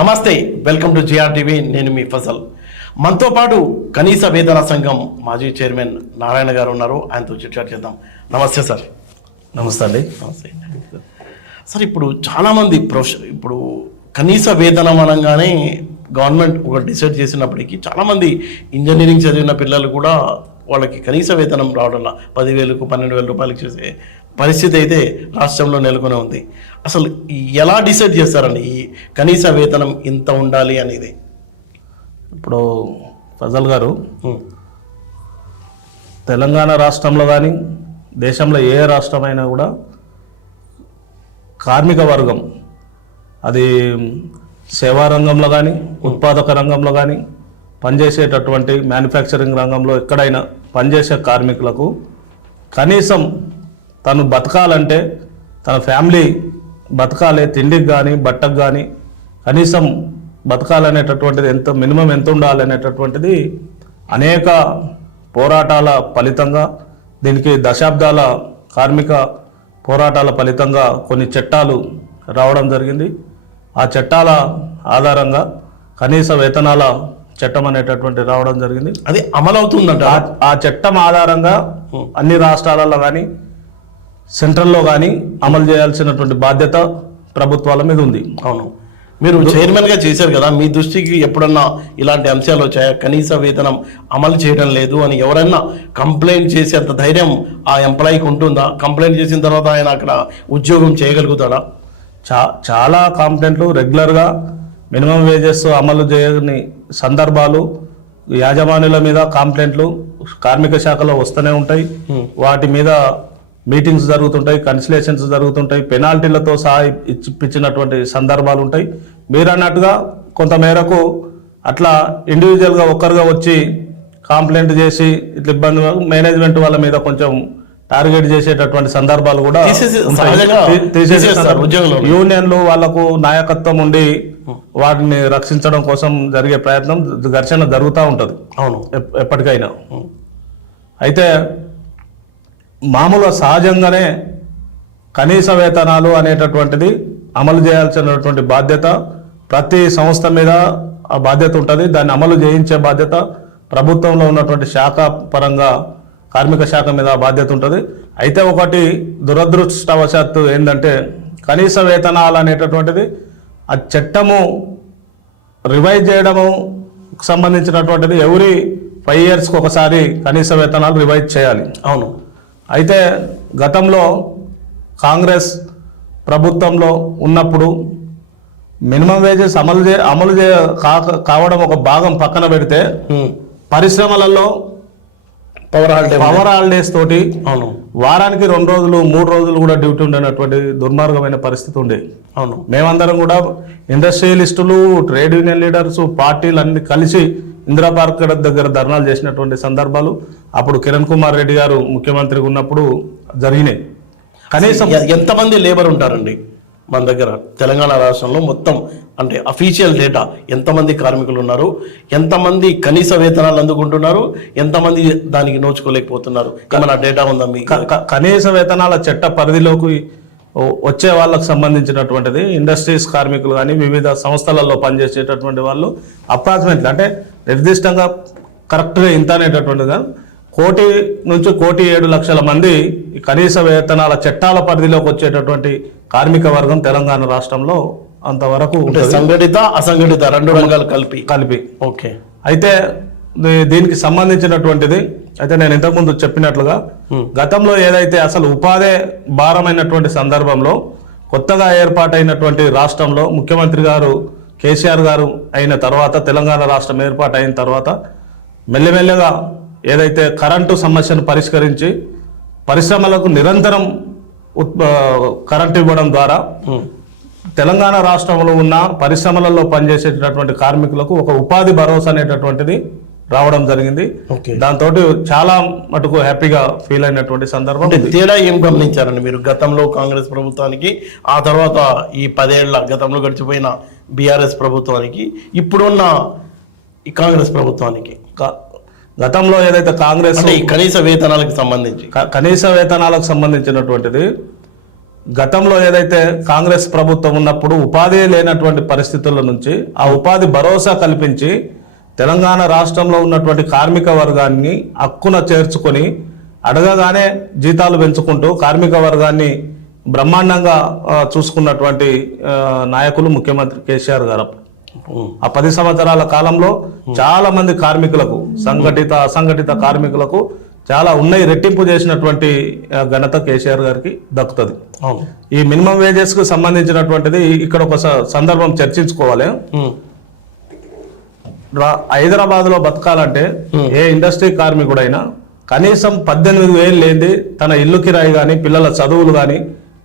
నమస్తే, welcome to GR TV. నేను మీ ఫజల్. మనతో పాటు కనీస వేతన సంఘం మాజీ చైర్మన్ నారాయణ గారు ఉన్నారు. ఆయనతో చిట్చాట్ చేద్దాం. నమస్తే సార్. నమస్తే అండి. నమస్తే సార్. ఇప్పుడు చాలామంది ఇప్పుడు కనీస వేతనం అనగానే గవర్నమెంట్ ఒక డిసైడ్ చేసినప్పటికీ చాలామంది ఇంజనీరింగ్ చదివిన పిల్లలు కూడా వాళ్ళకి కనీస వేతనం రావడంలో 10,000కు 12,000 రూపాయలకు చేసే పరిస్థితి అయితే రాష్ట్రంలో నెలకొని ఉంది. అసలు ఎలా డిసైడ్ చేస్తారండి ఈ కనీస వేతనం ఇంత ఉండాలి అనేది? ఇప్పుడు ఫజల్ గారు, తెలంగాణ రాష్ట్రంలో కానీ దేశంలో ఏ రాష్ట్రమైనా కూడా కార్మిక వర్గం అది సేవా రంగంలో కానీ ఉత్పాదక రంగంలో కానీ పనిచేసేటటువంటి మ్యానుఫ్యాక్చరింగ్ రంగంలో ఎక్కడైనా పనిచేసే కార్మికులకు కనీసం తను బతకాలంటే, తన ఫ్యామిలీ బతకాలి, తిండికి కానీ బట్టకు కానీ కనీసం బతకాలనేటటువంటిది ఎంత మినిమం ఎంత ఉండాలనేటటువంటిది అనేక పోరాటాల ఫలితంగా, దీనికి దశాబ్దాల కార్మిక పోరాటాల ఫలితంగా కొన్ని చట్టాలు రావడం జరిగింది. ఆ చట్టాల ఆధారంగా కనీస వేతనాల చట్టం అనేటటువంటి రావడం జరిగింది. అది అమలు అవుతుందంట. ఆ చట్టం ఆధారంగా అన్ని రాష్ట్రాలలో కానీ సెంట్రల్లో కానీ అమలు చేయాల్సినటువంటి బాధ్యత ప్రభుత్వాల మీద ఉంది. అవును, మీరు చైర్మన్గా చేశారు కదా, మీ దృష్టికి ఎప్పుడన్నా ఇలాంటి అంశాలు వచ్చాయా? కనీస వేతనం అమలు చేయడం లేదు అని ఎవరైనా కంప్లైంట్ చేసేంత ధైర్యం ఆ ఎంప్లాయీకి ఉంటుందా? కంప్లైంట్ చేసిన తర్వాత ఆయన అక్కడ ఉద్యోగం చేయగలుగుతాడా? చాలా కంప్లైంట్లు రెగ్యులర్గా మినిమం వేజెస్ అమలు చేయని సందర్భాలు యాజమాన్యుల మీద కంప్లైంట్లు కార్మిక శాఖలో వస్తూనే ఉంటాయి. వాటి మీద మీటింగ్స్ జరుగుతుంటాయి, కన్సల్టేషన్స్ జరుగుతుంటాయి, పెనాల్టీలతో సహా ఇప్పించినటువంటి సందర్భాలు ఉంటాయి. మీరు అన్నట్టుగా కొంతమేరకు అట్లా ఇండివిజువల్గా ఒక్కరుగా వచ్చి కంప్లైంట్ చేసి ఇట్లా ఇబ్బంది మేనేజ్మెంట్ వాళ్ళ మీద కొంచెం టార్గెట్ చేసేటటువంటి సందర్భాలు కూడా యూనియన్లు వాళ్లకు నాయకత్వం ఉండి వాటిని రక్షించడం కోసం జరిగే ప్రయత్నం, ఘర్షణ జరుగుతూ ఉంటుంది. అవును, ఎప్పటికైనా. అయితే మామూలుగా సహజంగానే కనీస వేతనాలు అనేటటువంటిది అమలు చేయాల్సినటువంటి బాధ్యత ప్రతి సంస్థ మీద ఆ బాధ్యత ఉంటుంది. దాన్ని అమలు చేయించే బాధ్యత ప్రభుత్వంలో ఉన్నటువంటి శాఖ పరంగా కార్మిక శాఖ మీద బాధ్యత ఉంటుంది. అయితే ఒకటి దురదృష్టవశాత్తు ఏంటంటే కనీస వేతనాలు అనేటటువంటిది ఆ చట్టము రివైజ్ చేయడము సంబంధించినటువంటిది ఎవ్రీ 5 yearsకి ఒకసారి కనీస వేతనాలు రివైజ్ చేయాలి. అవును. అయితే గతంలో కాంగ్రెస్ ప్రభుత్వంలో ఉన్నప్పుడు మినిమం వేజెస్ అమలు కావడం ఒక భాగం పక్కన పెడితే పరిశ్రమలలో పవర్ హాలిడేస్ తోటి అవును వారానికి 2 రోజులు 3 రోజులు కూడా డ్యూటీ ఉండేటువంటి దుర్మార్గమైన పరిస్థితి ఉండేది. అవును, మేమందరం కూడా ఇండస్ట్రియలిస్టులు, ట్రేడ్ యూనియన్ లీడర్స్, పార్టీలు అన్ని కలిసి ఇందిరా పార్క్ దగ్గర ధర్నాలు చేసినటువంటి సందర్భాలు అప్పుడు కిరణ్ కుమార్ రెడ్డి గారు ముఖ్యమంత్రిగా ఉన్నప్పుడు జరిగినాయి. కనీసం ఎంతమంది లేబర్ ఉంటారండి మన దగ్గర తెలంగాణ రాష్ట్రంలో? మొత్తం అంటే అఫీషియల్ డేటా ఎంతమంది కార్మికులు ఉన్నారు, ఎంతమంది కనీస వేతనాలు అందుకుంటున్నారు, ఎంతమంది దానికి నోచుకోలేకపోతున్నారు? ఏమైనా డేటా ఉందా మీకు? కనీస వేతనాల చట్ట పరిధిలోకి వచ్చే వాళ్ళకు సంబంధించినటువంటిది ఇండస్ట్రీస్ కార్మికులు కానీ వివిధ సంస్థలలో పనిచేసేటటువంటి వాళ్ళు అప్రాక్సిమేట్లీ అంటే నిర్దిష్టంగా కరెక్ట్గా ఇంత అనేటటువంటిదిగా 1 నుంచి 1.7 మంది కనీస వేతనాల చట్టాల పరిధిలోకి వచ్చేటటువంటి కార్మిక వర్గం తెలంగాణ రాష్ట్రంలో అంతవరకు సంఘటిత అసంఘటిత 2 రంగాలు కలిపి. ఓకే. అయితే దీనికి సంబంధించినటువంటిది అయితే నేను ఇంతకుముందు చెప్పినట్లుగా గతంలో ఏదైతే అసలు ఉపాధి భారమైనటువంటి సందర్భంలో కొత్తగా ఏర్పాటైనటువంటి రాష్ట్రంలో ముఖ్యమంత్రి గారు కేసీఆర్ గారు అయిన తర్వాత, తెలంగాణ రాష్ట్రం ఏర్పాటు అయిన తర్వాత మెల్లమెల్లగా ఏదైతే కరెంటు సమస్యను పరిష్కరించి పరిశ్రమలకు నిరంతరం కరెంటు ఇవ్వడం ద్వారా తెలంగాణ రాష్ట్రంలో ఉన్న పరిశ్రమలలో పనిచేసేటటువంటి కార్మికులకు ఒక ఉపాధి భరోసా అనేటటువంటిది రావడం జరిగింది. దాంతో చాలా మటుకు హ్యాపీగా ఫీల్ అయినటువంటి సందర్భం. తేడా ఏం గమనించారండి మీరు గతంలో కాంగ్రెస్ ప్రభుత్వానికి, ఆ తర్వాత ఈ 10 ఏళ్ల గతంలో గడిచిపోయిన బీఆర్ఎస్ ప్రభుత్వానికి, ఇప్పుడున్న ఈ కాంగ్రెస్ ప్రభుత్వానికి? గతంలో ఏదైతే కాంగ్రెస్ కనీస వేతనాలకు సంబంధించినటువంటిది గతంలో ఏదైతే కాంగ్రెస్ ప్రభుత్వం ఉన్నప్పుడు ఉపాధి లేనటువంటి పరిస్థితుల నుంచి ఆ ఉపాధి భరోసా కల్పించి తెలంగాణ రాష్ట్రంలో ఉన్నటువంటి కార్మిక వర్గాన్ని హక్కున చేర్చుకొని అడగగానే జీతాలు పెంచుకుంటూ కార్మిక వర్గాన్ని బ్రహ్మాండంగా చూసుకున్నటువంటి నాయకులు ముఖ్యమంత్రి కేసీఆర్ గారు. ఆ 10 సంవత్సరాల కాలంలో చాలా మంది కార్మికులకు, సంఘటిత అసంఘటిత కార్మికులకు చాలా ఉన్నాయి రెట్టింపు చేసినటువంటి ఘనత కేసీఆర్ గారికి దక్కుతుంది. ఈ మినిమం వేజెస్ కు సంబంధించినటువంటిది ఇక్కడ ఒక సందర్భం చర్చించుకోవాలి. హైదరాబాద్ లో బతకాలంటే ఏ ఇండస్ట్రీ కార్మికుడైనా కనీసం 18,000 లేనిది తన ఇల్లు కిరాయి కానీ పిల్లల చదువులు కానీ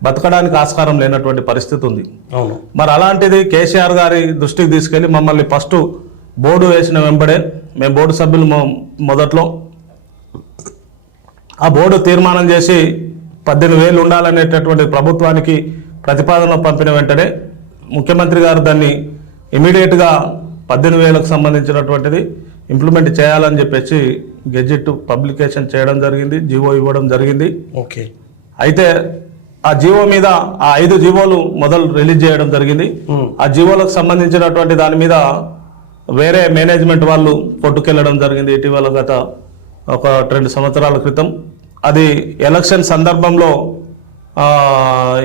బతకడానికి ఆస్కారం లేనటువంటి పరిస్థితి ఉంది. మరి అలాంటిది కేసీఆర్ గారి దృష్టికి తీసుకెళ్లి మమ్మల్ని ఫస్ట్ బోర్డు వేసిన వెంబడే మేము బోర్డు సభ్యులు మొదట్లో ఆ బోర్డు తీర్మానం చేసి 18,000 ఉండాలనేటటువంటి ప్రభుత్వానికి ప్రతిపాదన పంపిన వెంటనే ముఖ్యమంత్రి గారు దాన్ని ఇమీడియట్గా 18,000కు సంబంధించినటువంటిది ఇంప్లిమెంట్ చేయాలని చెప్పేసి గెజెట్ పబ్లికేషన్ చేయడం జరిగింది, జీవో ఇవ్వడం జరిగింది. ఓకే. అయితే ఆ జీవో మీద ఆ 5 జీవోలు మొదలు రిలీజ్ చేయడం జరిగింది. ఆ జీవోలకు సంబంధించినటువంటి దాని మీద వేరే మేనేజ్మెంట్ వాళ్ళు కొట్టుకెళ్లడం జరిగింది ఇటీవల గత ఒక 2 సంవత్సరాల క్రితం. అది ఎలక్షన్ సందర్భంలో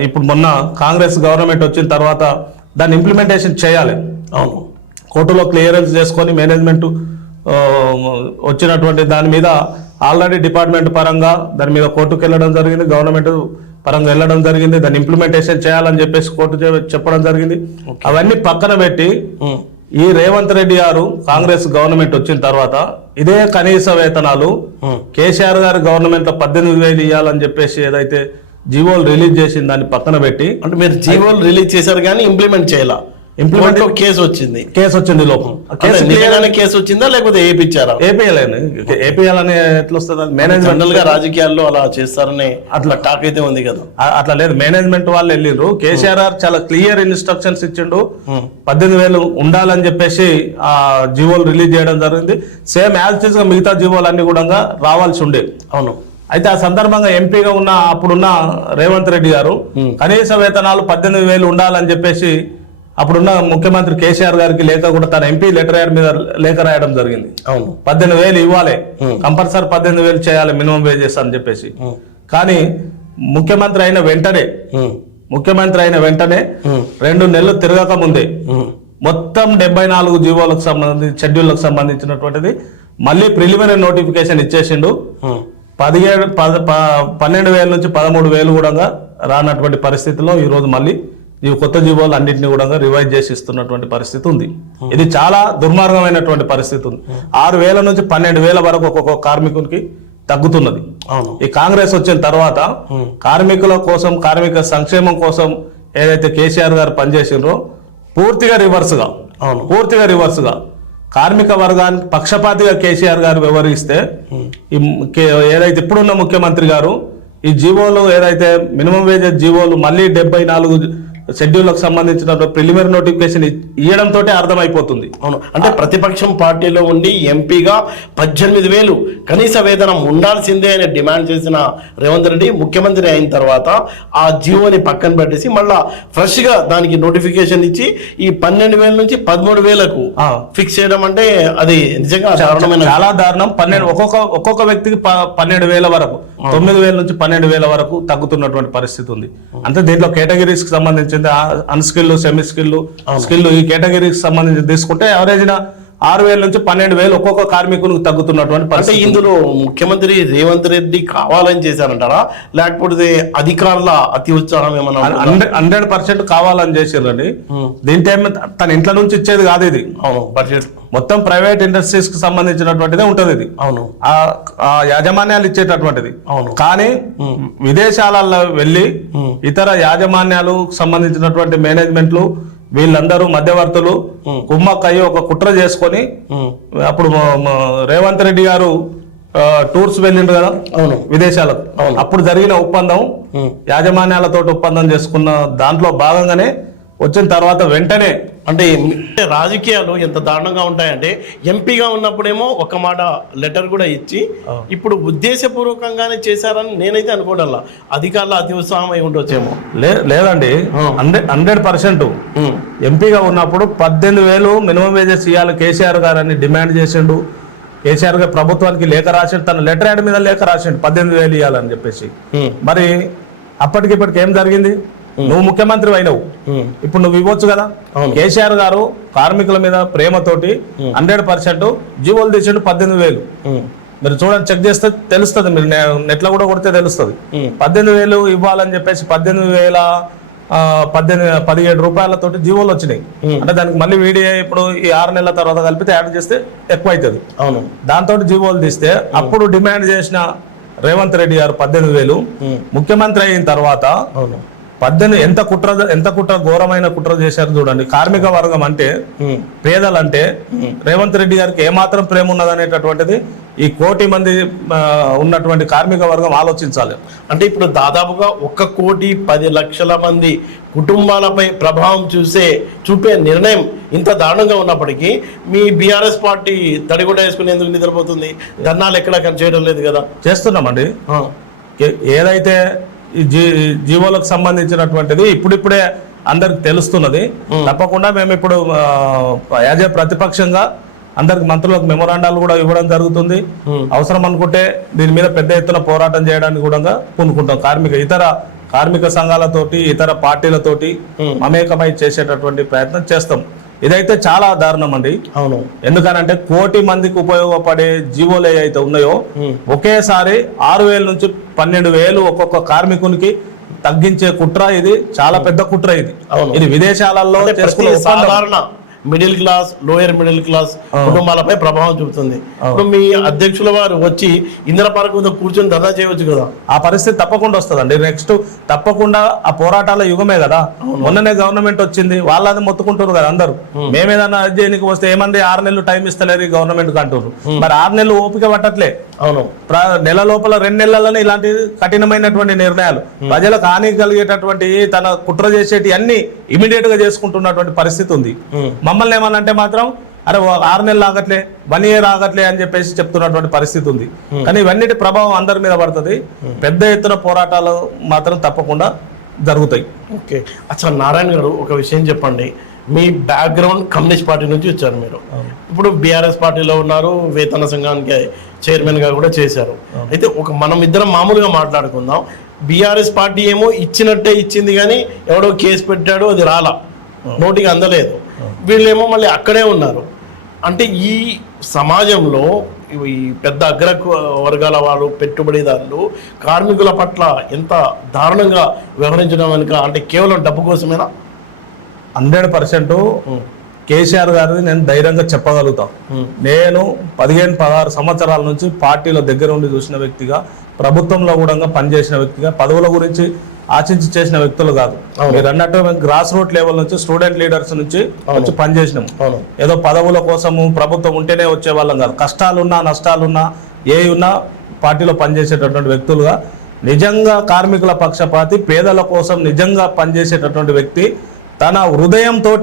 ఇప్పుడు మొన్న కాంగ్రెస్ గవర్నమెంట్ వచ్చిన తర్వాత దాన్ని ఇంప్లిమెంటేషన్ చేయాలి. అవును, కోర్టులో క్లియరెన్స్ చేసుకొని మేనేజ్మెంట్ వచ్చినటువంటి దాని మీద ఆల్రెడీ డిపార్ట్మెంట్ పరంగా దాని మీద కోర్టుకు వెళ్ళడం జరిగింది, గవర్నమెంట్ పరంగా వెళ్ళడం జరిగింది. దాన్ని ఇంప్లిమెంటేషన్ చేయాలని చెప్పేసి కోర్టు చెప్పడం జరిగింది. అవన్నీ పక్కన పెట్టి ఈ రేవంత్ రెడ్డి గారు కాంగ్రెస్ గవర్నమెంట్ వచ్చిన తర్వాత ఇదే కనీస వేతనాలు కేసీఆర్ గారి గవర్నమెంట్ లో 18,000 ఇవ్వాలని చెప్పేసి ఏదైతే జీవోలు రిలీజ్ చేసింది దాన్ని పక్కన పెట్టి, అంటే మీరు జీవోలు రిలీజ్ చేశారు కానీ ఇంప్లిమెంట్ చేయాల, ఇంప్లిమెంట్ కేసు వచ్చింది లోపం. కేసు వచ్చిందా లేకపోతే ఏపీచ్చారా? ఏపీఎల్ ఎట్లా వస్తుంది? మేనేజ్మెంట్ గా రాజకీయాల్లో అలా చేస్తారని అట్లా టాక్ అయితే ఉంది కదా. అట్లా లేదు, మేనేజ్మెంట్ వాళ్ళు వెళ్ళిండ్రు. కేసీఆర్ చాలా క్లియర్ ఇన్స్ట్రక్షన్స్ ఇచ్చిండు, 18,000 ఉండాలని చెప్పేసి ఆ జీవోలు రిలీజ్ చేయడం జరిగింది. సేమ్ యాజ్ గా మిగతా జీవోలు అన్ని కూడా రావాల్సి ఉండే. అవును. అయితే ఆ సందర్భంగా ఎంపీగా ఉన్న అప్పుడున్న రేవంత్ రెడ్డి గారు కనీస వేతనాలు 18,000 ఉండాలని చెప్పేసి అప్పుడున్న ముఖ్యమంత్రి కేసీఆర్ గారికి లేఖ కూడా తన ఎంపీ లెటర్ మీద లేఖ రాయడం జరిగింది. అవును, 18,000 ఇవ్వాలి, కంపల్సరీ 18,000 చేయాలి మినిమం వేజెస్ అని చెప్పేసి. కానీ ముఖ్యమంత్రి అయిన వెంటనే 2 నెలలు తిరగక ముందే మొత్తం 74 జీవోలకు సంబంధించి షెడ్యూల్లకు సంబంధించినటువంటిది మళ్ళీ ప్రిలిమినరీ నోటిఫికేషన్ ఇచ్చేసిండు. 12,000 నుంచి 13,000 కూడా రానటువంటి పరిస్థితిలో ఈ రోజు మళ్ళీ ఈ కొత్త జీవోలు అన్నింటినీ కూడా రివైజ్ చేసి ఇస్తున్నటువంటి పరిస్థితి ఉంది. ఇది చాలా దుర్మార్గమైనటువంటి పరిస్థితి ఉంది. 6,000 నుంచి 12,000 వరకు ఒక్కొక్క కార్మికునికి తగ్గుతున్నది. ఈ కాంగ్రెస్ వచ్చిన తర్వాత కార్మికుల కోసం, కార్మిక సంక్షేమం కోసం ఏదైతే కేసీఆర్ గారు పనిచేసిండ్రో పూర్తిగా రివర్స్ గా కార్మిక వర్గానికి పక్షపాతిగా కేసీఆర్ గారు వ్యవహరిస్తే ఏదైతే ఇప్పుడున్న ముఖ్యమంత్రి గారు ఈ జీవోలు ఏదైతే మినిమం వేజెస్ జీవోలు మళ్ళీ 74 షెడ్యూల్లకు సంబంధించిన ప్రిలిమినరీ నోటిఫికేషన్ ఇవ్వడంతో అర్థమైపోతుంది. అవును, అంటే ప్రతిపక్షం పార్టీలో ఉండి ఎంపీగా 18,000 కనీస వేతనం ఉండాల్సిందే అని డిమాండ్ చేసిన రేవంత్ రెడ్డి ముఖ్యమంత్రి అయిన తర్వాత ఆ జీవోని పక్కన పెట్టేసి మళ్ళా ఫ్రెష్ గా దానికి నోటిఫికేషన్ ఇచ్చి ఈ 12,000 నుంచి 13,000కు ఫిక్స్ చేయడం అంటే అది నిజంగా చాలా దారుణం. ఒక్కొక్క వ్యక్తికి 12,000 వరకు, 9,000 నుంచి 12,000 వరకు తగ్గుతున్నటువంటి పరిస్థితి ఉంది. అంటే దీంట్లో కేటగిరీస్ కి సంబంధించి అన్స్కిల్, సెమీ స్కిల్, స్కిల్ ఈ కేటగిరీకి సంబంధించి తీసుకుంటే ఎవరేజ్ 6,000 నుంచి 12,000 ఒక్కొక్క కార్మికునికి తగ్గుతున్నటువంటి పరిస్థితి. ఇందులో ముఖ్యమంత్రి రేవంత్ రెడ్డి కావాలని చేశారంటారా లేకపోతే అధికారుల అతి ఉత్సాహం ఏమన్నా? 100% కావాలని చేసారండి. దీంట్లో తన ఇంట్లో నుంచి ఇచ్చేది కాదు ఇది. అవును, బడ్జెట్ మొత్తం ప్రైవేట్ ఇండస్ట్రీస్ కి సంబంధించినటువంటిదే ఉంటది ఇది. అవును, ఆ యాజమాన్యాలు ఇచ్చేటటువంటిది. అవును, కానీ విదేశాలలో వెళ్ళి ఇతర యాజమాన్యాలు సంబంధించినటువంటి మేనేజ్మెంట్లు వీళ్ళందరూ మధ్యవర్తులు కుమ్మక్కయ్యి ఒక కుట్ర చేసుకొని అప్పుడు రేవంత్ రెడ్డి గారు టూర్స్ వెళ్ళిండు కదా విదేశాలకు. అప్పుడు జరిగిన ఒప్పందం యాజమాన్యాలతో ఒప్పందం చేసుకున్న దాంట్లో భాగంగానే వచ్చిన తర్వాత వెంటనే అంటే రాజకీయాలు ఎంత దారుణంగా ఉంటాయంటే ఎంపీగా ఉన్నప్పుడేమో ఒక మాట లెటర్ కూడా ఇచ్చి ఇప్పుడు ఉద్దేశపూర్వకంగానే చేశారని నేనైతే అనుకోవడంలా అధికారులు అతి ఉత్సాహం అయి ఉండొచ్చేమో. లేదండి, 100% ఎంపీగా ఉన్నప్పుడు 18,000 మినిమం వేజెస్ ఇవ్వాలి కేసీఆర్ గారు అని డిమాండ్ చేసిండు. కేసీఆర్ గారు ప్రభుత్వానికి లేఖ రాసిండు, తన లెటర్ యాడ్ మీద లేఖ రాసిండు 18,000 ఇవ్వాలని చెప్పేసి. మరి అప్పటికిప్పటికి ఏం జరిగింది? నువ్వు ముఖ్యమంత్రి అయినవు, ఇప్పుడు నువ్వు ఇవ్వచ్చు కదా. కేసీఆర్ గారు కార్మికుల మీద ప్రేమతోటి 100% జీవోలు తీసిండు 18,000. మీరు చూడండి, చెక్ చేస్తే తెలుస్తుంది, మీరు నెట్లో కూడా కొడితే తెలుస్తుంది. 18,000 ఇవ్వాలని చెప్పేసి 17 రూపాయలతోటి జీవోలు వచ్చినాయి. అంటే దానికి మళ్ళీ వీడియో ఇప్పుడు ఈ 6 నెలల తర్వాత కలిపితే యాడ్ చేస్తే ఎక్కువ అవుతుంది. అవును, దాంతో జీవోలు తీస్తే అప్పుడు డిమాండ్ చేసిన రేవంత్ రెడ్డి గారు 18,000 ముఖ్యమంత్రి అయిన తర్వాత 18 ఎంత కుట్ర ఘోరమైన కుట్ర చేశారు చూడండి. కార్మిక వర్గం అంటే పేదలంటే రేవంత్ రెడ్డి గారికి ఏమాత్రం ప్రేమ ఉన్నదనేటటువంటిది ఈ 1 కోటి మంది ఉన్నటువంటి కార్మిక వర్గం ఆలోచించాలి. అంటే ఇప్పుడు దాదాపుగా 1,10,00,000 మంది కుటుంబాలపై ప్రభావం చూపే నిర్ణయం ఇంత దారుణంగా ఉన్నప్పటికీ మీ బీఆర్ఎస్ పార్టీ తడిగుడ్డ వేసుకుని ఎందుకు నిద్రపోతుంది? ధర్నాలు ఎక్కడ చేయడం లేదు కదా? చేస్తున్నామండి. ఏదైతే ఈ జీవోలకు సంబంధించినటువంటిది ఇప్పుడిప్పుడే అందరికి తెలుస్తున్నది. తప్పకుండా మేము ఇప్పుడు యాజ్ ఏ ప్రతిపక్షంగా అందరికి మంత్రులకు మెమోరాండాలు కూడా ఇవ్వడం జరుగుతుంది. అవసరం అనుకుంటే దీని మీద పెద్ద ఎత్తున పోరాటం చేయడానికి కూడా పూనుకుంటాం. ఇతర కార్మిక సంఘాలతోటి ఇతర పార్టీలతోటి మమేకమై చేసేటటువంటి ప్రయత్నం చేస్తాం. ఇదైతే చాలా దారుణం అండి. అవును, ఎందుకనంటే 1 కోటి మందికి ఉపయోగపడే జీవోలు ఏవైతే ఉన్నాయో ఒకేసారి 6,000 నుంచి 12,000 ఒక్కొక్క కార్మికునికి తగ్గించే కుట్ర ఇది. చాలా పెద్ద కుట్ర ఇది. ఇది విదేశాలలో చేసుకునే సాధారణ middle class, lower middle class కుటుంబాలపై ప్రభావం చూపుతుంది. ఇప్పుడు మీ అధ్యక్షుల వారు వచ్చి ఇందిరా పార్క్ మీద కూర్చొని ధర్నా చేయవచ్చు కదా? ఆ పరిస్థితి తప్పకుండా వస్తుందండి. నెక్స్ట్ తప్పకుండా ఆ పోరాటాల యుగమే కదా. మొన్ననే గవర్నమెంట్ వచ్చింది, వాళ్ళది మొత్తుకుంటారు కదా అందరూ. మేమేదన్నా అధ్యయనికి వస్తే ఏమంది 6 నెలలు టైం ఇస్తలేరు ఈ గవర్నమెంట్ అంటున్నారు. మరి 6 నెలలు ఓపిక పట్టట్లే. అవును, నెల లోపల 2 నెలల్లోనే ఇలాంటి కఠినమైనటువంటి నిర్ణయాలు ప్రజలకు హాని కలిగేటటువంటి తన కుట్ర చేసేటి అన్ని ఇమీడియట్ గా చేసుకుంటున్నటువంటి పరిస్థితి ఉంది. మమ్మల్ని ఏమన్నంటే మాత్రం అరే 6 నెలలు ఆగట్లే, 1 year ఆగట్లే అని చెప్పేసి చెప్తున్నటువంటి పరిస్థితి ఉంది. కానీ ఇవన్నిటి ప్రభావం అందరి మీద పడుతుంది. పెద్ద ఎత్తున పోరాటాలు మాత్రం తప్పకుండా జరుగుతాయి. ఓకే, అచ్చా నారాయణ గారు, ఒక విషయం చెప్పండి. మీ బ్యాక్గ్రౌండ్ కమ్యూనిస్ట్ పార్టీ నుంచి వచ్చారు మీరు. ఇప్పుడు బీఆర్ఎస్ పార్టీలో ఉన్నారు, వేతన సంఘానికి చైర్మన్ గా కూడా చేశారు. అయితే మనం ఇద్దరం మామూలుగా మాట్లాడుకుందాం. బీఆర్ఎస్ పార్టీ ఏమో ఇచ్చినట్టే ఇచ్చింది, కానీ ఎవడో కేసు పెట్టాడు, అది రాలా, నోటికి అందలేదు. వీళ్ళేమో మళ్ళీ అక్కడే ఉన్నారు. అంటే ఈ సమాజంలో ఈ పెద్ద అగ్ర వర్గాల వాళ్ళు, పెట్టుబడిదారులు కార్మికుల పట్ల ఎంత దారుణంగా వ్యవహరించడం వెనుక అంటే కేవలం డబ్బు కోసమేనా? 100% కేసీఆర్ గారిని నేను ధైర్యంగా చెప్పగలుగుతాను. నేను 15-16 సంవత్సరాల నుంచి పార్టీలో దగ్గర ఉండి చూసిన వ్యక్తిగా, ప్రభుత్వంలో కూడా పనిచేసిన వ్యక్తిగా, పదవుల గురించి ఆశించి చేసిన వ్యక్తులు కాదు. మీరు అన్నట్టు గ్రాస్ రూట్ లెవెల్ నుంచి స్టూడెంట్ లీడర్స్ నుంచి వచ్చి పనిచేసినాం. ఏదో పదవుల కోసము ప్రభుత్వం ఉంటేనే వచ్చే వాళ్ళం కాదు. కష్టాలున్నా నష్టాలున్నా ఏ ఉన్నా పార్టీలో పనిచేసేటటువంటి వ్యక్తులుగా, నిజంగా కార్మికుల పక్షపాతి, పేదల కోసం నిజంగా పనిచేసేటటువంటి వ్యక్తి, తన హృదయంతో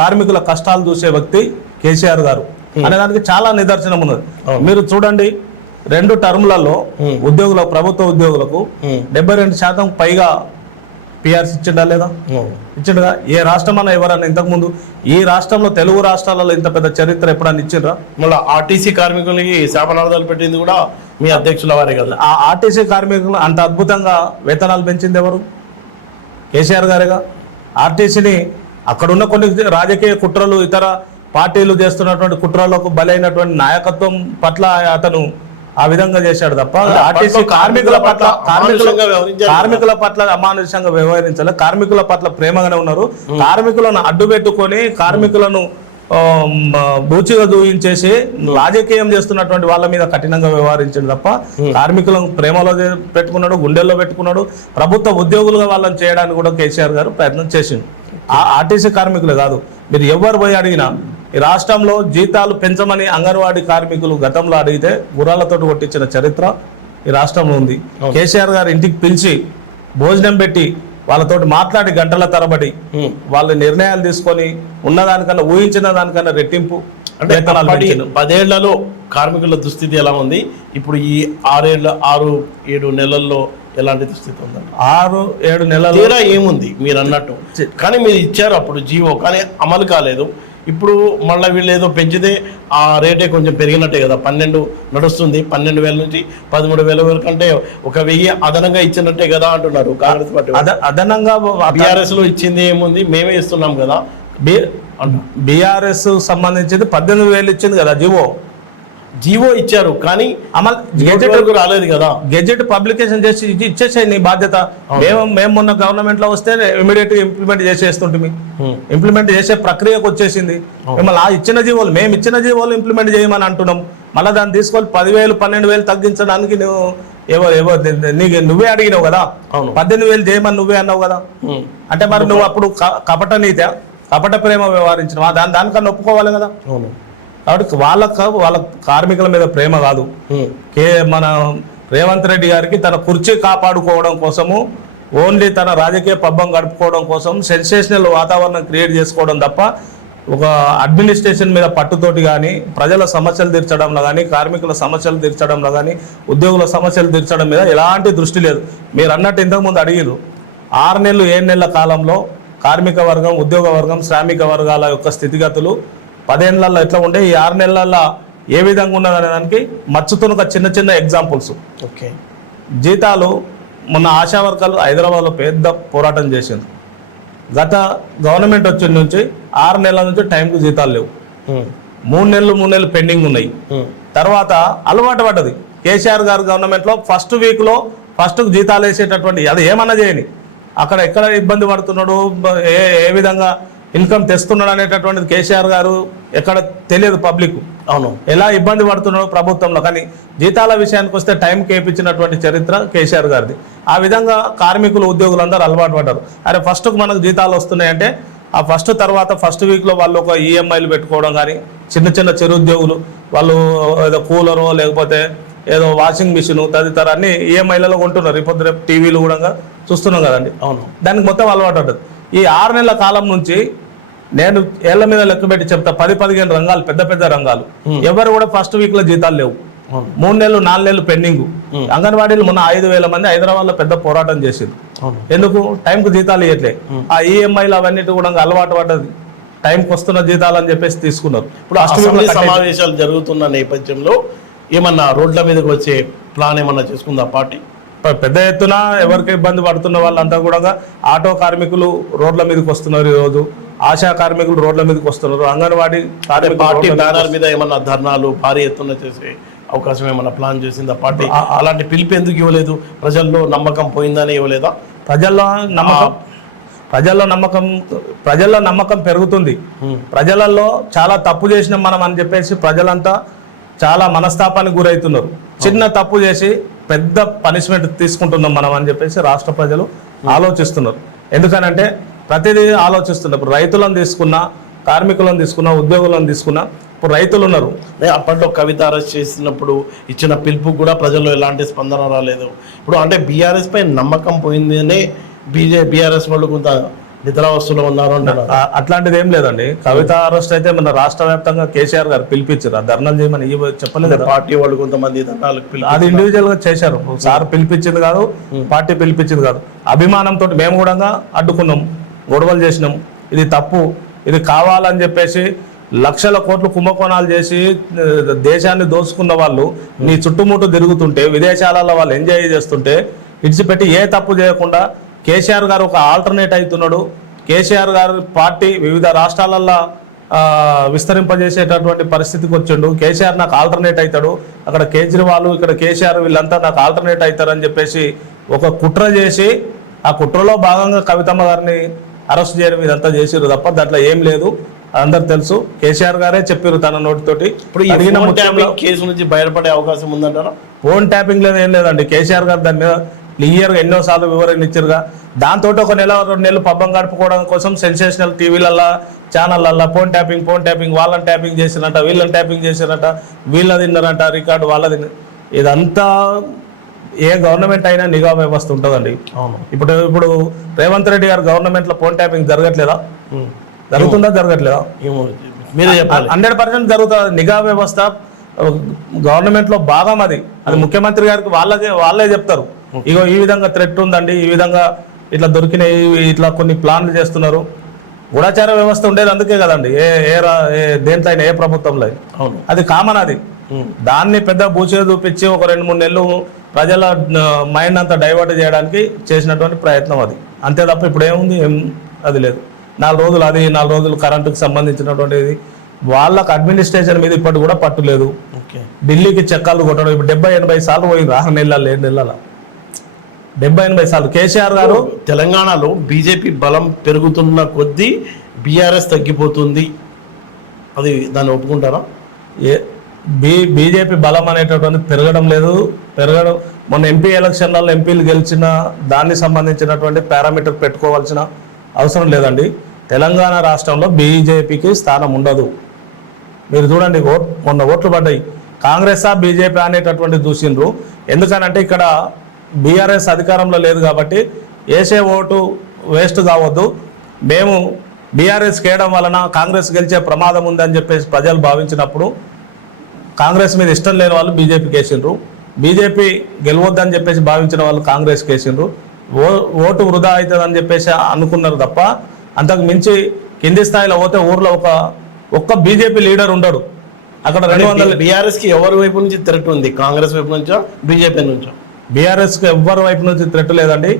కార్మికుల కష్టాలు చూసే వ్యక్తి కేసీఆర్ గారు అనేదానికి చాలా నిదర్శనం ఉన్నది. మీరు చూడండి, 2 టర్ములలో ఉద్యోగుల ప్రభుత్వ ఉద్యోగులకు 72% పైగా పిఆర్సీ ఇచ్చిండా లేదా? ఇచ్చిండగా. ఏ రాష్ట్రం అన్నా ఎవరన్నా ఇంతకుముందు ఈ రాష్ట్రంలో, తెలుగు రాష్ట్రాలలో ఇంత పెద్ద చరిత్ర ఎప్పుడన్నా ఇచ్చిండ్రా? మళ్ళీ ఆర్టీసీ కార్మికులకి శాపనార్థాలు పెట్టింది కూడా మీ అధ్యక్షుల వారే కదా. ఆ ఆర్టీసీ కార్మికులు అంత అద్భుతంగా వేతనాలు పెంచింది ఎవరు? కేసీఆర్ గారేగా. ఆర్టీసీని అక్కడున్న కొన్ని రాజకీయ కుట్రలు, ఇతర పార్టీలు చేస్తున్నటువంటి కుట్రలకు బలైనటువంటి నాయకత్వం పట్ల అతను ఆ విధంగా చేశాడు తప్ప ఆర్టీసీ కార్మికుల పట్ల అమానుషంగా వ్యవహరించాలి. కార్మికుల పట్ల ప్రేమగానే ఉన్నారు. కార్మికులను అడ్డు పెట్టుకొని కార్మికులను బూచిగా దూయించేసి రాజకీయం చేస్తున్నటువంటి వాళ్ళ మీద కఠినంగా వ్యవహరించాడు తప్ప కార్మికులను ప్రేమలో పెట్టుకున్నాడు, గుండెల్లో పెట్టుకున్నాడు. ప్రభుత్వ ఉద్యోగులుగా వాళ్ళని చేయడానికి కూడా కేసీఆర్ గారు ప్రయత్నం చేసిండు. ఆర్టీసీ కార్మికులే కాదు, మీరు ఎవరు పోయి అడిగినా ఈ రాష్ట్రంలో జీతాలు పెంచమని అంగన్వాడీ కార్మికులు గతంలో అడిగితే గుర్రాలతో కొట్టించిన చరిత్ర ఈ రాష్ట్రంలో ఉంది. కేసీఆర్ గారు ఇంటికి పిలిచి భోజనం పెట్టి వాళ్ళతోటి మాట్లాడి గంటల తరబడి వాళ్ళ నిర్ణయాలు తీసుకొని ఉన్నదానికన్నా ఊహించిన దానికన్నా రెట్టింపు అంటే వేతనాలు అప్పటి పెంచడం. 10 ఏళ్లలో కార్మికుల దుస్థితి ఎలా ఉంది, ఇప్పుడు ఈ 6-7 నెలల్లో ఎలాంటి దుస్థితి ఉందండి? 6-7 నెలలు తేడా ఏముంది మీరు అన్నట్టు? కానీ మీరు ఇచ్చారు అప్పుడు జీవో, కానీ అమలు కాలేదు. ఇప్పుడు మళ్ళీ వీళ్ళు ఏదో పెంచితే ఆ రేటే కొంచెం పెరిగినట్టే కదా. 12 నడుస్తుంది, 12,000 నుంచి 13,000 వరకు, అంటే 1,000 అదనంగా ఇచ్చినట్టే కదా అంటున్నారు కాంగ్రెస్ పార్టీ. అదనంగా బీఆర్ఎస్ లో ఇచ్చింది ఏముంది, మేమే ఇస్తున్నాం కదా. బీఆర్ఎస్ సంబంధించింది 18,000 ఇచ్చింది కదా జీవో ఇచ్చారు, కానీ అమలు గెజెట్ వరకు రాలేదు కదా. గెజెట్ పబ్లికేషన్ చేసి ఇచ్చేసాయి, నీ బాధ్యత. మేము మొన్న గవర్నమెంట్ లో వస్తే ఇమీడియట్ గా ఇంప్లిమెంట్ చేసేస్తుంటే ఇంప్లిమెంట్ చేసే ప్రక్రియకు వచ్చేసింది. మిమ్మల్ని మేము ఇచ్చిన జీవోలు ఇంప్లిమెంట్ చేయమని అంటున్నాం. మళ్ళీ దాన్ని తీసుకొని 10,000 12,000 తగ్గించడానికి నువ్వే అడిగినావు కదా. 18,000 చేయమని నువ్వే అన్నావు కదా. అంటే మరి నువ్వు అప్పుడు కపట నీతి, కపట ప్రేమ వ్యవహరించినవా? దానికన్నా ఒప్పుకోవాలి కదా. కాబట్టి వాళ్ళ కార్మికుల మీద ప్రేమ కాదు, మన రేవంత్ రెడ్డి గారికి తన కుర్చీ కాపాడుకోవడం కోసము, ఓన్లీ తన రాజకీయ పబ్బం గడుపుకోవడం కోసం సెన్సేషనల్ వాతావరణం క్రియేట్ చేసుకోవడం తప్ప ఒక అడ్మినిస్ట్రేషన్ మీద పట్టుతోటి కానీ, ప్రజల సమస్యలు తీర్చడంలో కానీ, కార్మికుల సమస్యలు తీర్చడంలో కానీ, ఉద్యోగుల సమస్యలు తీర్చడం మీద ఎలాంటి దృష్టి లేదు. మీరు అన్నట్టు ఇంతకుముందు అడిగారు, 6 నెలలు 7 నెలల కాలంలో కార్మిక వర్గం, ఉద్యోగ వర్గం, శ్రామిక వర్గాల యొక్క స్థితిగతులు 10 ఏళ్లలో ఎట్లా ఉండే, ఈ 6 నెలల్లో ఏ విధంగా ఉన్నదనే దానికి మచ్చుతున్న ఒక చిన్న ఎగ్జాంపుల్స్. ఓకే, జీతాలు మొన్న ఆశా వర్గాలు హైదరాబాద్లో పెద్ద పోరాటం చేసింది. గత గవర్నమెంట్ వచ్చిన నుంచి 6 నెలల నుంచి టైంకు జీతాలు లేవు. 3 నెలలు పెండింగ్ ఉన్నాయి. తర్వాత అలవాటు పడ్డది కేసీఆర్ గారు గవర్నమెంట్లో ఫస్ట్ వీక్లో ఫస్ట్కు జీతాలు వేసేటటువంటి, అది ఏమన్నా చేయని అక్కడ ఎక్కడ ఇబ్బంది పడుతున్నాడు, ఏ విధంగా ఇన్కమ్ తెస్తున్నాడు అనేటటువంటిది కేసీఆర్ గారు ఎక్కడ తెలియదు పబ్లిక్. అవును, ఎలా ఇబ్బంది పడుతున్నాడు ప్రభుత్వంలో. కానీ జీతాల విషయానికి వస్తే టైంకి వేయించినటువంటి చరిత్ర కేసీఆర్ గారిది. ఆ విధంగా కార్మికులు, ఉద్యోగులు అందరూ అలవాటు పడ్డారు. అరే ఫస్ట్కు మనకు జీతాలు వస్తున్నాయంటే ఆ ఫస్ట్ వీక్లో వాళ్ళు ఒక ఈఎంఐలు పెట్టుకోవడం కానీ, చిన్న చిరుద్యోగులు వాళ్ళు ఏదో కూలరో లేకపోతే ఏదో వాషింగ్ మిషన్ తదితర అన్ని ఈఎంఐలలో కొంటున్నారు. ఇప్పుడు రేపు టీవీలు కూడా చూస్తున్నాం కదండి. అవును, దానికి మొత్తం అలవాటు పడ్డది. ఈ 6 నెలల కాలం నుంచి నేను ఏళ్ల మీద లెక్క పెట్టి చెప్తా, 10-15 రంగాలు, పెద్ద రంగాలు, ఎవరు కూడా ఫస్ట్ వీక్ లో జీతాలు లేవు. 3 నెలలు 4 నెలలు పెండింగ్. అంగన్వాడీలు మొన్న 5,000 మంది హైదరాబాద్ లో పెద్ద పోరాటం చేసింది. ఎందుకు? టైంకు జీతాలు ఇవ్వట్లే. ఆ ఈఎంఐలు అవన్నిటి కూడా అలవాటు పడ్డది, టైంకి వస్తున్న జీతాలు అని చెప్పేసి తీసుకున్నారు. ఇప్పుడు అసెంబ్లీ సమావేశాలు జరుగుతున్న నేపథ్యంలో ఏమన్నా రోడ్ల మీదకి వచ్చే ప్లాన్ ఏమన్నా చేసుకుందా పార్టీ? పెద్ద ఎత్తున ఎవరికి ఇబ్బంది పడుతున్న వాళ్ళంతా కూడా ఆటో కార్మికులు రోడ్ల మీదకి వస్తున్నారు, ఈరోజు ఆశా కార్మికులు రోడ్ల మీదకి వస్తున్నారు, అంగన్వాడీ పార్టీ బ్యానర్ మీద ఏమన్నా ధర్నాలు భారీ ఎత్తున చేసే అవకాశం ఏమన్నా ప్లాన్ చేసిందా పార్టీ? అలాంటి పిలుపు ఎందుకు ఇవ్వలేదు? ప్రజల్లో నమ్మకం పోయిందని ఇవ్వలేదా? ప్రజల్లో నమ్మకం పెరుగుతుంది. ప్రజలలో చాలా తప్పు చేసినాం మనం అని చెప్పేసి ప్రజలంతా చాలా మనస్తాపానికి గురవుతున్నారు. చిన్న తప్పు చేసి పెద్ద పనిష్మెంట్ తీసుకుంటున్నాం మనం అని చెప్పేసి రాష్ట్ర ప్రజలు ఆలోచిస్తున్నారు. ఎందుకనంటే ప్రతిదీ ఆలోచిస్తున్నారు. ఇప్పుడు రైతులను తీసుకున్నా, కార్మికులను తీసుకున్నా, ఉద్యోగులను తీసుకున్నా, ఇప్పుడు రైతులు ఉన్నారు. అప్పట్లో కవిత అరెస్ట్ చేసినప్పుడు ఇచ్చిన పిలుపు కూడా ప్రజల్లో ఎలాంటి స్పందన రాలేదు. ఇప్పుడు అంటే బీఆర్ఎస్ పై నమ్మకం పోయింది అనే బీఆర్ఎస్ వాళ్ళు కొంత నిద్రావస్థలో ఉన్నారు అంటారు. అట్లాంటిది ఏం లేదండి. కవిత అరెస్ట్ అయితే మన రాష్ట్ర వ్యాప్తంగా కేసీఆర్ గారు పిలిపించారు, ఆ ధర్నాలు చేయమని చెప్పలేదు. పార్టీ వాళ్ళు కొంతమంది అది ఇండివిజువల్ గా చేశారు. సార్ పిలిపించింది కాదు, పార్టీ పిలిపించింది కాదు. అభిమానంతో మేము కూడా అడ్డుకున్నాం, గొడవలు చేసినాం. ఇది తప్పు, ఇది కావాలని చెప్పేసి లక్షల కోట్లు కుంభకోణాలు చేసి దేశాన్ని దోచుకున్న వాళ్ళు నీ చుట్టుముట్టు తిరుగుతుంటే, విదేశాలలో వాళ్ళు ఎంజాయ్ చేస్తుంటే ఇడిచిపెట్టి ఏ తప్పు చేయకుండా కేసీఆర్ గారు ఒక ఆల్టర్నేట్ అవుతున్నాడు. కేసీఆర్ గారు పార్టీ వివిధ రాష్ట్రాలల్లో విస్తరింపజేసేటటువంటి పరిస్థితికి వచ్చిండు. కేసీఆర్ నాకు ఆల్టర్నేట్ అవుతాడు, అక్కడ కేజ్రీవాల్, ఇక్కడ కేసీఆర్, వీళ్ళంతా నాకు ఆల్టర్నేట్ అవుతారని చెప్పేసి ఒక కుట్ర చేసి, ఆ కుట్రలో భాగంగా కవితమ్మ గారిని అరెస్ట్ చేయడం ఇదంతా చేసిరు తప్ప దాంట్లో ఏం లేదు. అందరు తెలుసు, కేసీఆర్ గారే చెప్పారు తన నోటితోటి. ఇప్పుడు కేసు నుంచి బయటపడే అవకాశం ఉందంటారా? ఫోన్ ట్యాపింగ్ లేదు, ఏం లేదండి. కేసీఆర్ గారు దాని మీద క్లియర్గా ఎన్నోసార్లు వివరణ ఇచ్చారుగా. దాంతో ఒక నెల 2 నెలలు పబ్బం గడుపుకోవడం కోసం సెన్సేషనల్ టీవీలల్లో, ఛానళ్ళల్లో ఫోన్ ట్యాపింగ్, వాళ్ళని ట్యాపింగ్ చేసినట్ట, వీళ్ళని ట్యాపింగ్ చేసినట్ట, వీళ్ళ తిన్నారంట రికార్డు, వాళ్ళ తిన్న, ఇదంతా ఏ గవర్నమెంట్ అయినా నిఘా వ్యవస్థ ఉంటుందండి. అవును. ఇప్పుడు రేవంత్ రెడ్డి గారు గవర్నమెంట్ లో ఫోన్ ట్యాపింగ్ జరగట్లేదా? జరుగుతుందా జరగట్లేదా? ఏమో మీరే చెప్పాలి. 100% జరుగుతుంది. నిఘా వ్యవస్థ గవర్నమెంట్ లో భాగం అది ముఖ్యమంత్రి గారికి వాళ్ళే చెప్తారు. ఇగో ఈ విధంగా థ్రెట్ ఉందండి, ఈ విధంగా ఇట్లా దొరికినాయి, ఇట్లా కొన్ని ప్లాన్లు చేస్తున్నారు. గూఢచార వ్యవస్థ ఉండేది అందుకే కదండి, దేంట్లో అయినా ఏ ప్రభుత్వంలో అయినా అది కామన్. అది దాన్ని పెద్ద బూచే చూపించి ఒక 2-3 నెలలు ప్రజల మైండ్ అంతా డైవర్ట్ చేయడానికి చేసినటువంటి ప్రయత్నం అది, అంతే తప్ప ఇప్పుడు ఏముంది, అది లేదు. 4 రోజులు అది, 4 రోజులు కరెంటుకు సంబంధించినటువంటిది. వాళ్ళకు అడ్మినిస్ట్రేషన్ మీద ఇప్పటి కూడా పట్టు లేదు. ఢిల్లీకి చెక్కాలు కొట్టడం ఇప్పుడు 70-80 సార్లు పోయింది 6 నెలల 7 నెలల 70-80 సార్లు. కేసీఆర్ గారు తెలంగాణలో బీజేపీ బలం పెరుగుతున్న కొద్దీ బీఆర్ఎస్ తగ్గిపోతుంది, అది దాన్ని ఒప్పుకుంటారా? బీజేపీ బలం అనేటటువంటి పెరగడం లేదు. మొన్న ఎంపీ ఎలక్షన్లలో ఎంపీలు గెలిచిన దాన్ని సంబంధించినటువంటి పారామీటర్ పెట్టుకోవాల్సిన అవసరం లేదండి. తెలంగాణ రాష్ట్రంలో బీజేపీకి స్థానం ఉండదు. మీరు చూడండి, మొన్న ఓట్లు పడ్డాయి, కాంగ్రెసా బీజేపీ అనేటటువంటి చూసిండ్రు. ఎందుకనంటే ఇక్కడ బీఆర్ఎస్ అధికారంలో లేదు కాబట్టి వేసే ఓటు వేస్ట్ కావద్దు, మేము బీఆర్ఎస్ కేయడం వలన కాంగ్రెస్ గెలిచే ప్రమాదం ఉందని చెప్పేసి ప్రజలు భావించినప్పుడు కాంగ్రెస్ మీద ఇష్టం లేని వాళ్ళు బీజేపీకి వేసిండ్రు. బీజేపీ గెలవద్దని చెప్పేసి భావించిన వాళ్ళు కాంగ్రెస్కి వేసిండ్రు. ఓటు వృధా అవుతుందని చెప్పేసి అనుకున్నారు తప్ప అంతకు మించి కింది స్థాయిలో పోతే ఊర్లో ఒక్క బీజేపీ లీడర్ ఉండడు. అక్కడ 200 బీఆర్ఎస్కి ఎవరి వైపు నుంచి థ్రెట్ ఉంది? కాంగ్రెస్ వైపు నుంచో బీజేపీ నుంచో? బీఆర్ఎస్కి ఎవరి వైపు నుంచి థ్రెట్ లేదండి.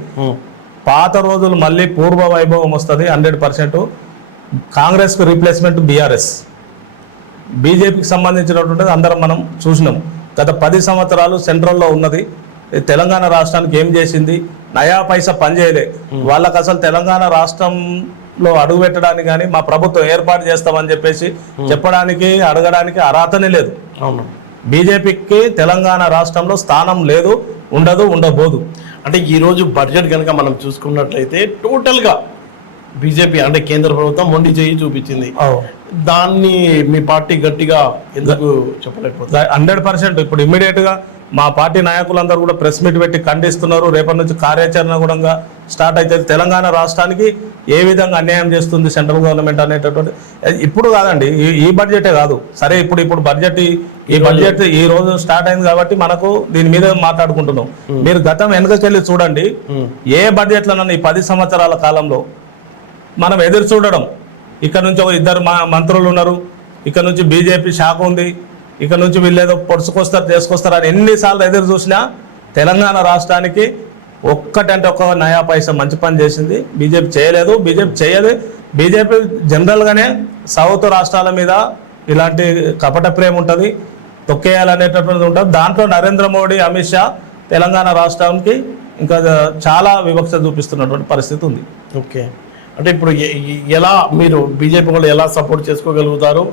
పాత రోజులు మళ్ళీ పూర్వ వైభవం వస్తుంది 100%. కాంగ్రెస్కి రీప్లేస్మెంట్ బీఆర్ఎస్. బీజేపీకి సంబంధించినటువంటిది అందరం మనం చూసినాం. గత 10 సంవత్సరాలు సెంట్రల్లో ఉన్నది. తెలంగాణ రాష్ట్రానికి ఏం చేసింది? నయా పైసా పనిచేయలే. వాళ్ళకి అసలు తెలంగాణ రాష్ట్రంలో అడుగు పెట్టడానికి కానీ మా ప్రభుత్వం ఏర్పాటు చేస్తామని చెప్పేసి చెప్పడానికి అడగడానికి అర్హతనే లేదు. అవును. బీజేపీకి తెలంగాణ రాష్ట్రంలో స్థానం లేదు, ఉండదు, ఉండబోదు. అంటే ఈరోజు బడ్జెట్ కనుక మనం చూసుకున్నట్లయితే టోటల్గా బీజేపీ అంటే కేంద్ర ప్రభుత్వం మొండి చేయి చూపించింది. దాన్ని మీ పార్టీ గట్టిగా ఎందుకు చెప్పలేకపోతుంది? 100% ఇప్పుడు ఇమ్మీడియట్గా మా పార్టీ నాయకులందరూ కూడా ప్రెస్ మీట్ పెట్టి ఖండిస్తున్నారు. రేపటి నుంచి కార్యాచరణ కూడా స్టార్ట్ అవుతుంది. తెలంగాణ రాష్ట్రానికి ఏ విధంగా అన్యాయం చేస్తుంది సెంట్రల్ గవర్నమెంట్ అనేటటువంటి, ఇప్పుడు కాదండి, ఈ బడ్జెటే కాదు. సరే ఇప్పుడు బడ్జెట్ ఈ బడ్జెట్ ఈ రోజు స్టార్ట్ అయింది కాబట్టి మనకు దీని మీద మాట్లాడుకుంటున్నాం. మీరు గతం వెనుకకెళ్ళి చూడండి, ఏ బడ్జెట్లనన్నా ఈ 10 సంవత్సరాల కాలంలో మనం ఎదురు చూడడం, ఇక్కడ నుంచి ఒక 2 మంత్రులు ఉన్నారు, ఇక్కడ నుంచి బీజేపీ శాఖ ఉంది, ఇక్కడ నుంచి వీళ్ళేదో పొడుచుకొస్తారు చేసుకొస్తారు అని ఎన్నిసార్లు ఎదురు చూసినా తెలంగాణ రాష్ట్రానికి ఒక్కటంటే ఒక్క నయా పైసా మంచి పని చేసింది బీజేపీ చేయలేదు, బీజేపీ చేయదు. బీజేపీ జనరల్గానే సౌత్ రాష్ట్రాల మీద ఇలాంటి కపట ప్రేమ ఉంటుంది, తొక్కేయాలనేటటువంటిది ఉంటుంది. దాంట్లో నరేంద్ర మోడీ, అమిత్ షా తెలంగాణ రాష్ట్రానికి ఇంకా చాలా వివక్ష చూపిస్తున్నటువంటి పరిస్థితి ఉంది. ఓకే, అంటే ఇప్పుడు ఎలా మీరు బీజేపీ వాళ్ళు ఎలా సపోర్ట్ చేసుకోగలుగుతారు?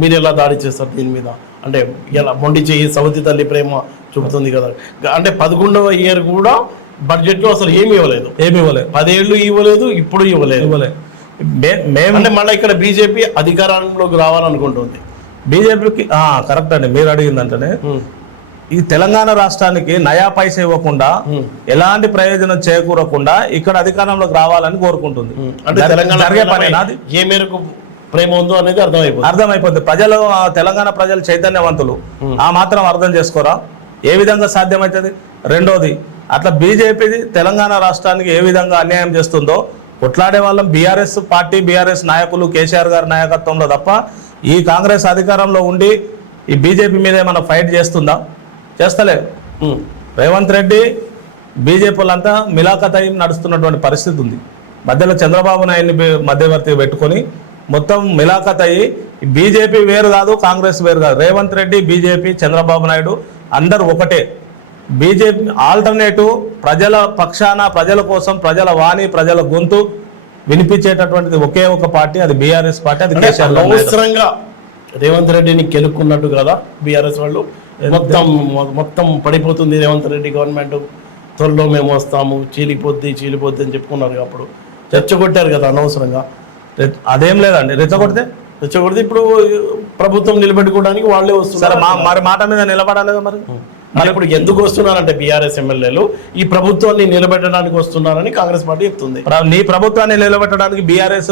మీరు ఎలా దాడి చేస్తారు దీని మీద? అంటే ఎలా మొండి చేయి సౌతి తల్లి ప్రేమ చూపుతుంది కదా. అంటే 11వ ఇయర్ కూడా బడ్జెట్లో అసలు ఏమి ఇవ్వలేదు, 10 ఏళ్ళు ఇవ్వలేదు, ఇప్పుడు ఇవ్వలేదు. అంటే మళ్ళీ ఇక్కడ బీజేపీ అధికారంలోకి రావాలనుకుంటుంది. బీజేపీకి కరెక్ట్ అండి మీరు అడిగిందంటేనే. ఈ తెలంగాణ రాష్ట్రానికి నయా పైసా ఇవ్వకుండా ఎలాంటి ప్రయోజనం చేకూరకుండా ఇక్కడ అధికారంలోకి రావాలని కోరుకుంటుంది. అంటే తెలంగాణ జరిగే పని ఏ మేరకు ప్రేమ ఉందో అనేది అర్థమైపోతుంది. ప్రజలు, తెలంగాణ ప్రజలు చైతన్యవంతులు, ఆ మాత్రం అర్థం చేసుకోరా? ఏ విధంగా సాధ్యమవుతుంది? రెండోది, అట్లా బీజేపీ తెలంగాణ రాష్ట్రానికి ఏ విధంగా అన్యాయం చేస్తుందో కొట్లాడే వాళ్ళం బీఆర్ఎస్ పార్టీ, బీఆర్ఎస్ నాయకులు, కేసీఆర్ గారి నాయకత్వంలో తప్ప ఈ కాంగ్రెస్ అధికారంలో ఉండి ఈ బీజేపీ మీద ఏమైనా ఫైట్ చేస్తుందా? చేస్తలే. రేవంత్ రెడ్డి బీజేపీ వాళ్ళంతా మిలాఖత్ అయి నడుస్తున్నటువంటి పరిస్థితి ఉంది. మధ్యలో చంద్రబాబు నాయుడిని మధ్యవర్తి పెట్టుకొని మొత్తం మిలాఖత్ అయ్యి బీజేపీ వేరు కాదు, కాంగ్రెస్ వేరు కాదు. రేవంత్ రెడ్డి, బీజేపీ, చంద్రబాబు నాయుడు అందరు ఒకటే. బీజేపీ ఆల్టర్నేటివ్, ప్రజల పక్షాన, ప్రజల కోసం, ప్రజల వాణి, ప్రజల గొంతు వినిపించేటటువంటిది ఒకే ఒక పార్టీ, అది బీఆర్ఎస్ పార్టీ. అది కేసీఆర్ అవసరంగా రేవంత్ రెడ్డిని కెలుక్కున్నట్టు కదా బీఆర్ఎస్ వాళ్ళు. మొత్తం పడిపోతుంది రేవంత్ రెడ్డి గవర్నమెంట్, త్వరలో మేము వస్తాము, చీలిపోద్ది అని చెప్పుకున్నారు. అప్పుడు రెచ్చగొట్టారు కదా అనవసరంగా. అదేం లేదండి, రెచ్చగొడితే ఇప్పుడు ప్రభుత్వం నిలబెట్టుకోవడానికి వాళ్ళే వస్తున్నారు. మరి మాట మీద నిలబడాలి మరి. మరి ఇప్పుడు ఎందుకు వస్తున్నారంటే బీఆర్ఎస్ ఎమ్మెల్యేలు ఈ ప్రభుత్వాన్ని నిలబెట్టడానికి వస్తున్నారని కాంగ్రెస్ పార్టీ చెప్తుంది. నీ ప్రభుత్వాన్ని నిలబెట్టడానికి బీఆర్ఎస్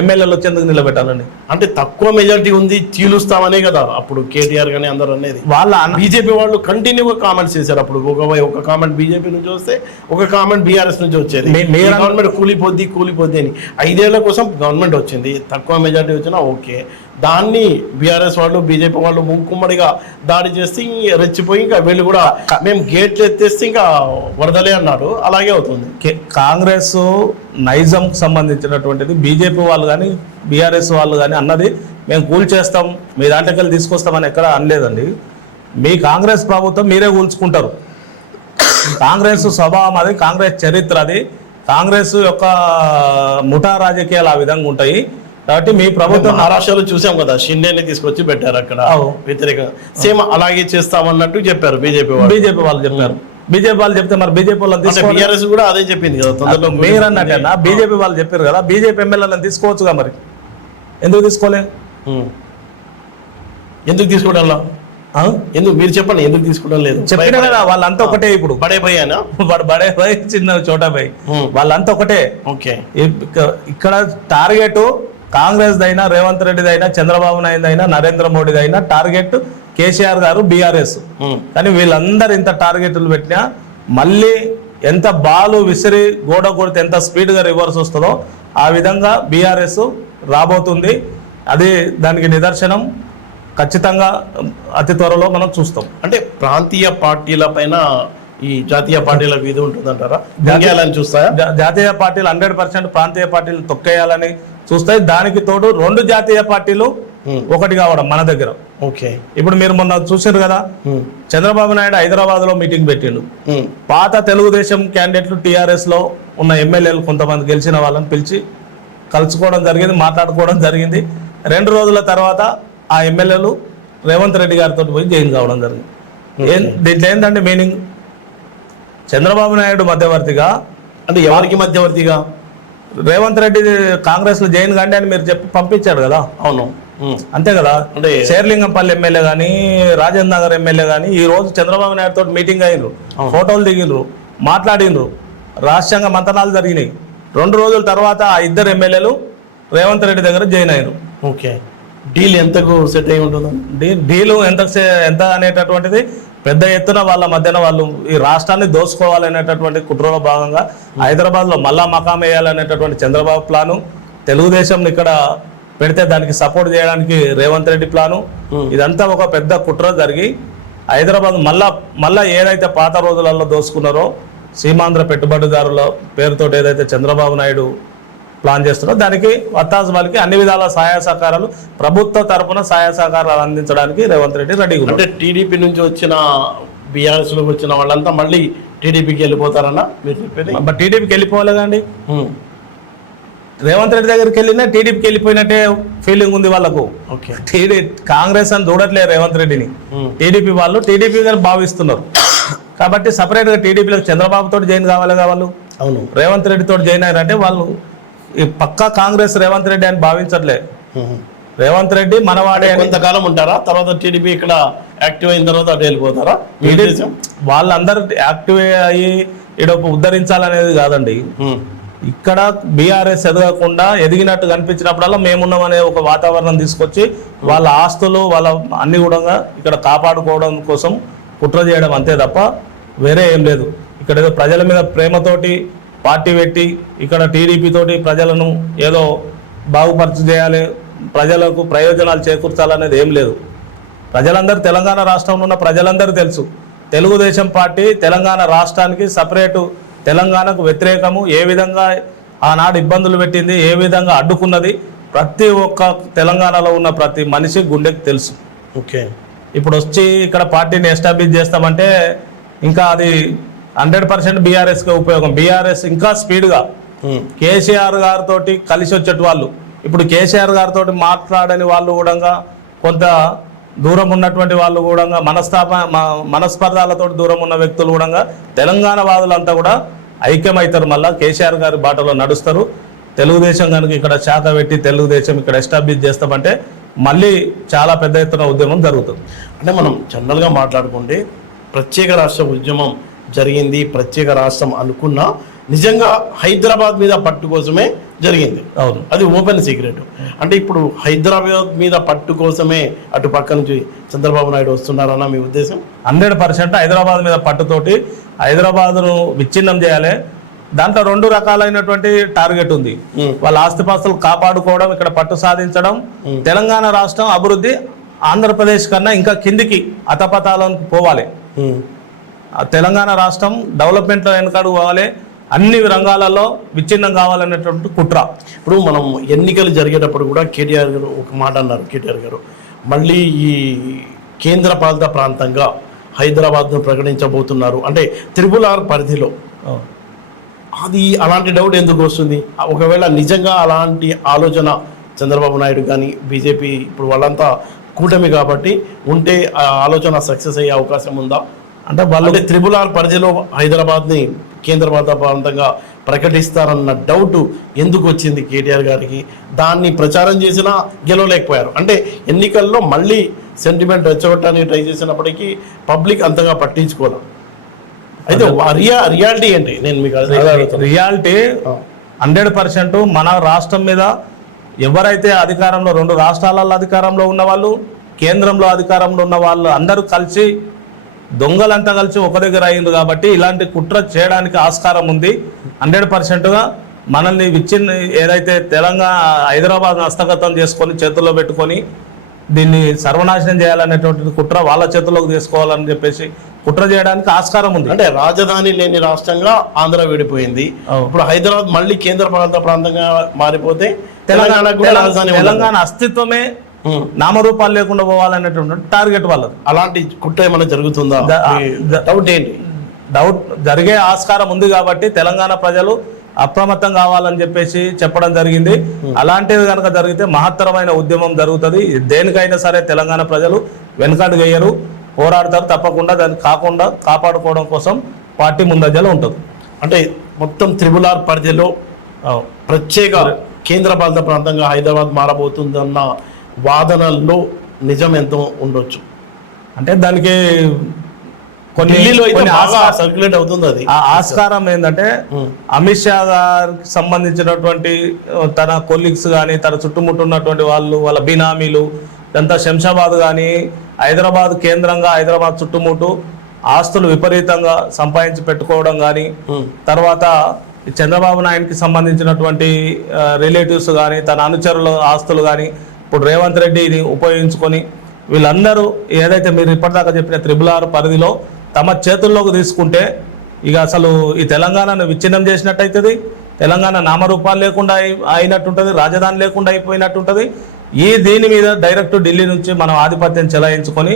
ఎమ్మెల్యేలు వచ్చేందుకు నిలబెట్టాలండి? అంటే తక్కువ మెజారిటీ ఉంది చీలుస్తామనే కదా అప్పుడు కేటీఆర్ గానీ అందరూ అనేది. వాళ్ళ బీజేపీ వాళ్ళు కంటిన్యూగా కామెంట్స్ చేశారు. అప్పుడు ఒక కామెంట్ బీజేపీ నుంచి వస్తే ఒక కామెంట్ బీఆర్ఎస్ నుంచి వచ్చేది. గవర్నమెంట్ కూలిపోద్ది అని 5 ఏళ్ల కోసం గవర్నమెంట్ వచ్చింది, తక్కువ మెజారిటీ వచ్చినా ఓకే. దాన్ని బీఆర్ఎస్ వాళ్ళు బీజేపీ వాళ్ళు మూకుమ్మడిగా దాడి చేస్తే రెచ్చిపోయి ఇంకా వీళ్ళు కూడా మేము గేట్లు ఎత్తేస్తే ఇంకా వరదలే అన్నాడు. అలాగే అవుతుంది. కాంగ్రెస్ నైజం సంబంధించినటువంటిది బీజేపీ వాళ్ళు కానీ బీఆర్ఎస్ వాళ్ళు కానీ అన్నది మేము కూల్చేస్తాం, మీ దాంట్లోకి వెళ్ళి తీసుకొస్తామని ఎక్కడ అనలేదండి. మీ కాంగ్రెస్ ప్రభుత్వం మీరే కూల్చుకుంటారు. కాంగ్రెస్ స్వభావం అది, కాంగ్రెస్ చరిత్ర అది, కాంగ్రెస్ యొక్క ముఠా రాజకీయాలు ఆ విధంగా ఉంటాయి. కాబట్టి మీ ప్రభుత్వం మహారాష్ట్రలో చూసాం కదా, షిండేని తీసుకొచ్చి పెట్టారు అక్కడ వ్యతిరేకంగా. సేమ్ అలాగే చేస్తామన్నట్టు చెప్పారు బీజేపీ వాళ్ళు చెప్పారు. బీజేపీ వాళ్ళు చెప్తే మరి బీజేపీ వాళ్ళని బీఆర్ఎస్ కూడా అదే చెప్పింది కదా తొందరలో. మీరు అన్నట్టేనా? బీజేపీ వాళ్ళు చెప్పారు కదా, బీజేపీ ఎమ్మెల్యేలను తీసుకోవచ్చుగా, మరి ఎందుకు తీసుకోలేదు? ఎందుకు తీసుకోవడంలో ఎందుకు మీరు చెప్పండి, ఎందుకు తీసుకోవడం లేదు? చెప్పినా కదా, వాళ్ళంతా ఒకటే. ఇప్పుడు బడే భయ్ అయినా బడే భయ్, చిన్న చోటా భయ్, వాళ్ళంతా ఒకటే. ఓకే. ఇక్కడ టార్గెట్ కాంగ్రెస్ దైనా, రేవంత్ రెడ్డిదైనా, చంద్రబాబు నాయుడు అయినా, నరేంద్ర మోడీదైనా టార్గెట్ కేసీఆర్ గారు, బీఆర్ఎస్. కానీ వీళ్ళందరూ ఇంత టార్గెట్లు పెట్టినా మళ్ళీ ఎంత బాలు విసిరి గోడ కొడితే ఎంత స్పీడ్గా రివర్స్ వస్తుందో ఆ విధంగా బీఆర్ఎస్ రాబోతుంది. అది దానికి నిదర్శనం. ఖచ్చితంగా అతి త్వరలో మనం చూస్తాం. అంటే ప్రాంతీయ పార్టీల పైన ఈ జాతీయ పార్టీలకు ఇది ఉంటుందంటారా? చూస్తాయా జాతీయ పార్టీలు 100% ప్రాంతీయ పార్టీలు తొక్కేయాలని చూస్తాయి. దానికి తోడు 2 జాతీయ పార్టీలు ఒకటి కావడం మన దగ్గర. ఓకే. ఇప్పుడు మీరు మొన్న చూసారు కదా, చంద్రబాబు నాయుడు హైదరాబాద్ లో మీటింగ్ పెట్టిండు. పాత తెలుగుదేశం క్యాండిడేట్లు, టీఆర్ఎస్ లో ఉన్న ఎమ్మెల్యేలు కొంతమంది గెలిచిన వాళ్ళని పిలిచి కలుసుకోవడం జరిగింది, మాట్లాడుకోవడం జరిగింది. 2 రోజుల తర్వాత ఆ ఎమ్మెల్యేలు రేవంత్ రెడ్డి గారితో పోయి జాయిన్ కావడం జరిగింది. దీంట్లో ఏంటంటే మీనింగ్, చంద్రబాబు నాయుడు మధ్యవర్తిగా, అంటే ఎవరికి మధ్యవర్తిగా? రేవంత్ రెడ్డి కాంగ్రెస్ లో జాయిన్ కాండి అని మీరు చెప్పి పంపించాడు కదా. అవును, అంతే కదా. అంటే శేర్లింగంపల్లి ఎమ్మెల్యే కానీ, రాజేంద్ర నగర్ ఎమ్మెల్యే కానీ ఈ రోజు చంద్రబాబు నాయుడు తోటి మీటింగ్ అయినరు, ఫోటోలు దిగినరు, మాట్లాడినరు, రాష్ట్రంగా మంతనాలు జరిగినాయి. 2 రోజుల తర్వాత ఆ 2 ఎమ్మెల్యేలు రేవంత్ రెడ్డి దగ్గర జాయిన్ అయ్యారు. ఓకే. డీల్ ఎంతకు సెట్ అయి ఉంటుంది? డీలు ఎంత అనేటటువంటిది పెద్ద ఎత్తున వాళ్ళ మధ్యన వాళ్ళు ఈ రాష్ట్రాన్ని దోసుకోవాలనేటటువంటి కుట్రలో భాగంగా హైదరాబాద్లో మళ్ళా మకాం వేయాలనేటటువంటి చంద్రబాబు ప్లాను, తెలుగుదేశంని ఇక్కడ పెడితే దానికి సపోర్ట్ చేయడానికి రేవంత్ రెడ్డి ప్లాను, ఇదంతా ఒక పెద్ద కుట్ర జరిగి హైదరాబాద్ మళ్ళా ఏదైతే పాత రోజులలో దోసుకున్నారో సీమాంధ్ర పెట్టుబడిదారుల పేరుతో ఏదైతే చంద్రబాబు నాయుడు ప్లాన్ చేస్తున్నారో దానికి వత్తాసు వాళ్ళకి అన్ని విధాల సహాయ సహకారాలు ప్రభుత్వ తరఫున సహాయ సహకారాలు అందించడానికి రేవంత్ రెడ్డి రెడీగా ఉన్నారు. అంటే టీడీపీ నుంచి వచ్చిన బీఆర్ఎస్ లోకి వచ్చిన వాళ్ళంతా మళ్ళీ టీడీపీకి వెళ్ళిపోతారన్నా మీరు చెప్పేది? బట్ టీడీపీకి వెళ్ళిపోలేదండి. రేవంత్ రెడ్డి దగ్గరికి వెళ్ళినా టీడీపీకి వెళ్ళిపోయినట్టే ఫీలింగ్ ఉంది వాళ్ళకు. కాంగ్రెస్ అని చూడట్లేదు రేవంత్ రెడ్డిని. టీడీపీ వాళ్ళు టీడీపీ గారు భావిస్తున్నారు కాబట్టి సపరేట్ గా టీడీపీలో చంద్రబాబు తోటి జాయిన్ కావాలిగా వాళ్ళు. అవును, రేవంత్ రెడ్డి తోటి జాయిన్ అయ్యారంటే వాళ్ళు పక్కా కాంగ్రెస్ రేవంత్ రెడ్డి అని భావించట్లే. రేవంత్ రెడ్డి మనవాడే. కొంతకాలం ఉంటారా, తర్వాత టీడీపీ ఇక్కడ యాక్టివ్ అయిన తర్వాత అటు వెళ్ళిపోతారా? వాళ్ళందరూ యాక్టివ్ అయ్యి ఇక్కడ ఉద్ధరించాలనేది కాదండి. ఇక్కడ బీఆర్ఎస్ ఎదగకుండా ఎదిగినట్టు కనిపించినప్పుడల్లా మేమున్నామనే ఒక వాతావరణం తీసుకొచ్చి వాళ్ళ ఆస్తులు వాళ్ళ అన్ని కూడా ఇక్కడ కాపాడుకోవడం కోసం కుట్ర చేయడం అంతే తప్ప వేరే ఏం లేదు. ఇక్కడ ఏదో ప్రజల మీద ప్రేమతోటి పార్టీ పెట్టి ఇక్కడ టీడీపీ తోటి ప్రజలను ఏదో బాగుపరచు చేయాలి, ప్రజలకు ప్రయోజనాలు చేకూర్చాలనేది ఏం లేదు. ప్రజలందరూ, తెలంగాణ రాష్ట్రంలో ఉన్న ప్రజలందరూ తెలుసు, తెలుగుదేశం పార్టీ తెలంగాణ రాష్ట్రానికి సపరేటు, తెలంగాణకు వ్యతిరేకము, ఏ విధంగా ఆనాడు ఇబ్బందులు పెట్టింది, ఏ విధంగా అడ్డుకున్నది ప్రతి ఒక్క తెలంగాణలో ఉన్న ప్రతి మనిషి గుండెకి తెలుసు. ఓకే. ఇప్పుడు వచ్చి ఇక్కడ పార్టీని ఎస్టాబ్లిష్ చేస్తామంటే ఇంకా అది 100% బీఆర్ఎస్కి ఉపయోగం. బీఆర్ఎస్ ఇంకా స్పీడ్గా కేసీఆర్ గారితో కలిసి వచ్చేటి వాళ్ళు, ఇప్పుడు కేసీఆర్ గారితో మాట్లాడని వాళ్ళు కూడా, కొంత దూరం ఉన్నటువంటి వాళ్ళు కూడా, మనస్పర్ధాలతో దూరం ఉన్న వ్యక్తులు కూడా, తెలంగాణ వాదులంతా కూడా ఐక్యమవుతారు. మళ్ళీ కేసీఆర్ గారి బాటలో నడుస్తారు. తెలుగుదేశం కనుక ఇక్కడ శాఖ పెట్టి తెలుగుదేశం ఇక్కడ ఎస్టాబ్లిష్ చేస్తామంటే మళ్ళీ చాలా పెద్ద ఎత్తున ఉద్యమం జరుగుతుంది. అంటే మనం జనరల్గా మాట్లాడుకుంటే ప్రత్యేక రాష్ట్ర ఉద్యమం జరిగింది, ప్రత్యేక రాష్ట్రం అనుకున్నా నిజంగా హైదరాబాద్ మీద పట్టు కోసమే జరిగింది. అవును, అది ఓపెన్ సీక్రెట్. అంటే ఇప్పుడు హైదరాబాద్ మీద పట్టు కోసమే అటు పక్క నుంచి చంద్రబాబు నాయుడు వస్తున్నారన్న మీ ఉద్దేశం? 100% హైదరాబాద్ మీద పట్టుతోటి హైదరాబాద్ను విచ్ఛిన్నం చేయాలి. దాంట్లో 2 రకాలైనటువంటి టార్గెట్ ఉంది. వాళ్ళ ఆస్తిపాస్తులు కాపాడుకోవడం, ఇక్కడ పట్టు సాధించడం, తెలంగాణ రాష్ట్రం అభివృద్ధి ఆంధ్రప్రదేశ్ కన్నా ఇంకా కిందికి అతపతాలకు పోవాలి. తెలంగాణ రాష్ట్రం డెవలప్మెంట్లో వెనకాడు పోవాలి, అన్ని రంగాలలో విచ్ఛిన్నం కావాలనేటువంటి కుట్ర. ఇప్పుడు మనం ఎన్నికలు జరిగేటప్పుడు కూడా కేటీఆర్ గారు ఒక మాట అన్నారు. కేటీఆర్ గారు మళ్ళీ ఈ కేంద్ర పాలిత ప్రాంతంగా హైదరాబాద్ను ప్రకటించబోతున్నారు అంటే RRR పరిధిలో. అది అలాంటి డౌట్ ఎందుకు వస్తుంది? ఒకవేళ నిజంగా అలాంటి ఆలోచన చంద్రబాబు నాయుడు కానీ బీజేపీ ఇప్పుడు వాళ్ళంతా కూటమి కాబట్టి ఉంటే ఆ ఆలోచన సక్సెస్ అయ్యే అవకాశం ఉందా? అంటే వాళ్ళు RRR పరిధిలో హైదరాబాద్ని కేంద్ర పాలిత ప్రాంతంగా ప్రకటిస్తారన్న డౌట్ ఎందుకు వచ్చింది కేటీఆర్ గారికి? దాన్ని ప్రచారం చేసినా గెలవలేకపోయారు. అంటే ఎన్నికల్లో మళ్ళీ సెంటిమెంట్ రెచ్చగొట్టడానికి ట్రై చేసినప్పటికీ పబ్లిక్ అంతగా పట్టించుకోలేదు. అయితే రియాలిటీ ఏంటి? నేను మీకు రియాలిటీ 100% మన రాష్ట్రం మీద ఎవరైతే అధికారంలో 2 రాష్ట్రాలలో అధికారంలో ఉన్న వాళ్ళు, కేంద్రంలో అధికారంలో ఉన్న వాళ్ళు అందరూ కలిసి దొంగలంతా కలిసి ఒక దగ్గర అయింది కాబట్టి ఇలాంటి కుట్ర చేయడానికి ఆస్కారం ఉంది. 100%గా మనల్ని ఏదైతే తెలంగాణ హైదరాబాద్ హస్తగతం చేసుకొని చేతుల్లో పెట్టుకొని దీన్ని సర్వనాశనం చేయాలనేటువంటి కుట్ర వాళ్ళ చేతుల్లోకి తీసుకోవాలని చెప్పేసి కుట్ర చేయడానికి ఆస్కారం ఉంది. అంటే రాజధాని లేని రాష్ట్రంగా ఆంధ్ర విడిపోయింది. ఇప్పుడు హైదరాబాద్ మళ్ళీ కేంద్ర పాలిత ప్రాంతంగా మారిపోతే తెలంగాణ అస్తిత్వమే నామరూపాలు లేకుండా పోవాలనేటువంటి టార్గెట్ వాళ్ళది. అలాంటి కుట్ర ఏమైనా జరుగుతుందా? డౌట్ ఏంటి? డౌట్ జరిగే ఆస్కారం ఉంది కాబట్టి తెలంగాణ ప్రజలు అప్రమత్తం కావాలని చెప్పేసి చెప్పడం జరిగింది. అలాంటిది కనుక జరిగితే మహత్తరమైన ఉద్యమం జరుగుతుంది. దేనికైనా సరే తెలంగాణ ప్రజలు వెనుకాడు వేయరు, పోరాడతారు. తప్పకుండా దాన్ని కాపాడుకోవడం కోసం పార్టీ ముందంజలో ఉంటుంది. అంటే మొత్తం RRR పరిధిలో ప్రత్యేక కేంద్ర పాలిత ప్రాంతంగా హైదరాబాద్ మారబోతుందన్న వాదనల్లో నిజం ఎంతో ఉండొచ్చు. అంటే దానికి సర్క్యులేట్ అవుతుంది. అది ఆస్కారం ఏంటంటే అమిత్ షా గారికి సంబంధించినటువంటి తన కొలీగ్స్ కానీ తన చుట్టుముట్టున్నటువంటి వాళ్ళు, వాళ్ళ బినామీలు, ఇదంతా శంషాబాద్ కానీ హైదరాబాద్ కేంద్రంగా హైదరాబాద్ చుట్టుముట్టు ఆస్తులు విపరీతంగా సంపాదించి పెట్టుకోవడం కానీ, తర్వాత చంద్రబాబు నాయుడుకి సంబంధించినటువంటి రిలేటివ్స్ కానీ తన అనుచరుల ఆస్తులు కానీ ఇప్పుడు రేవంత్ రెడ్డిని ఉపయోగించుకొని వీళ్ళందరూ ఏదైతే మీరు ఇప్పటిదాకా చెప్పిన RRR పరిధిలో తమ చేతుల్లోకి తీసుకుంటే ఇక అసలు ఈ తెలంగాణను విచ్ఛిన్నం చేసినట్టయితుంది. తెలంగాణ నామరూపాలు లేకుండా అయినట్టుంటుంది, రాజధాని లేకుండా అయిపోయినట్టుంటుంది. దీని మీద డైరెక్ట్ ఢిల్లీ నుంచి మనం ఆధిపత్యం చెలాయించుకొని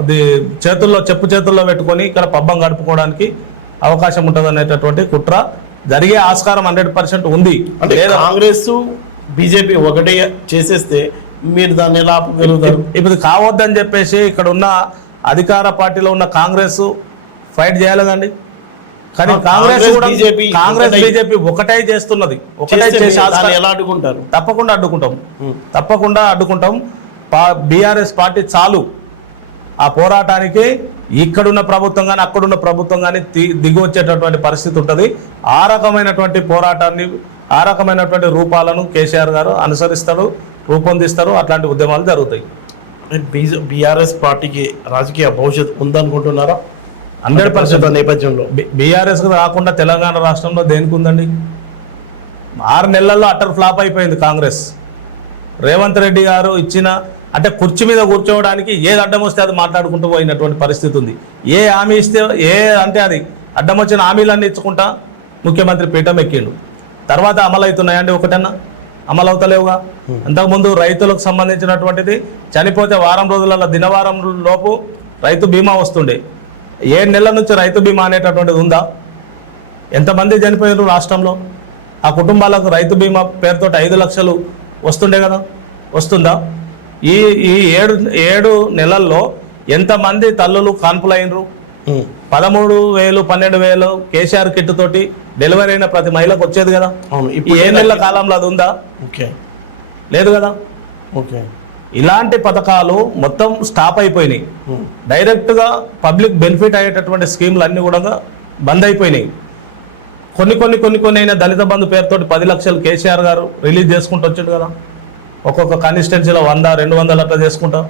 అది చెప్పు చేతుల్లో పెట్టుకొని ఇక్కడ పబ్బం గడుపుకోవడానికి అవకాశం ఉంటుంది అనేటటువంటి కుట్ర జరిగే ఆస్కారం 100% ఉంది. అంటే కాంగ్రెస్ బీజేపీ ఒకటే చేసేస్తే మీరు దాన్ని ఎలా ఆపగలుగుతారు? ఇప్పుడు కావద్దని చెప్పేసి ఇక్కడ ఉన్న అధికార పార్టీలో ఉన్న కాంగ్రెస్ ఫైట్ చేయాలండి. కానీ కాంగ్రెస్ బీజేపీ ఒకటే చేస్తున్నది. ఒకటే చేసి ఎలా అడ్డుకుంటారు? తప్పకుండా అడ్డుకుంటాం. బీఆర్ఎస్ పార్టీ చాలు ఆ పోరాటానికి. ఇక్కడున్న ప్రభుత్వం కానీ అక్కడున్న ప్రభుత్వం కానీ దిగి వచ్చేటటువంటి పరిస్థితి ఉంటుంది. ఆ రకమైనటువంటి పోరాటాన్ని, ఆ రకమైనటువంటి రూపాలను కేసీఆర్ గారు అనుసరిస్తారు, రూపొందిస్తారు. అట్లాంటి ఉద్యమాలు జరుగుతాయి. బీఆర్ఎస్ పార్టీకి రాజకీయ భవిష్యత్తు ఉందనుకుంటున్నారా? 100% నేపథ్యంలో బీఆర్ఎస్ రాకుండా తెలంగాణ రాష్ట్రంలో దేనికి ఉందండి? 6 నెలల్లో అటర్ ఫ్లాప్ అయిపోయింది కాంగ్రెస్. రేవంత్ రెడ్డి గారు ఇచ్చిన అంటే కుర్చీ మీద కూర్చోవడానికి ఏది అడ్డం వస్తే అది మాట్లాడుకుంటూ పోయినటువంటి పరిస్థితి ఉంది. ఏ హామీ ఇస్తే అంటే అది అడ్డం వచ్చిన హామీలన్నీ ఇచ్చుకుంటా ముఖ్యమంత్రి పీఠం ఎక్కిండు. తర్వాత అమలు అవుతున్నాయండి? ఒకటన్నా అమలు అవుతలేవుగా. అంతకుముందు రైతులకు సంబంధించినటువంటిది చనిపోతే వారం రోజులలో దినవారం లోపు రైతు బీమా వస్తుండే. 7 నెలల నుంచి రైతు బీమా అనేటటువంటిది ఉందా? ఎంతమంది చనిపోయారు రాష్ట్రంలో? ఆ కుటుంబాలకు రైతు బీమా పేరుతో 5 లక్షలు వస్తుండే కదా, వస్తుందా? ఈ 7 నెలల్లో ఎంతమంది తల్లులు కాన్పులైనరు? 13,000 12,000 కేసీఆర్ కిట్ తోటి డెలివరీ అయిన ప్రతి మహిళకు వచ్చేది కదా. ఈ 7 నెలల కాలంలో అది ఉందా? లేదు కదా. ఇలాంటి పథకాలు మొత్తం స్టాప్ అయిపోయినాయి. డైరెక్ట్గా పబ్లిక్ బెనిఫిట్ అయ్యేటటువంటి స్కీములు అన్నీ కూడా బంద్ అయిపోయినాయి. కొన్ని అయినా దళిత బంధు పేరుతోటి 10 లక్షలు కేసీఆర్ గారు రిలీజ్ చేసుకుంటూ వచ్చిండు కదా. ఒక్కొక్క కాన్స్టిట్యున్సీలో 100, 200 అట్లా చేసుకుంటాం.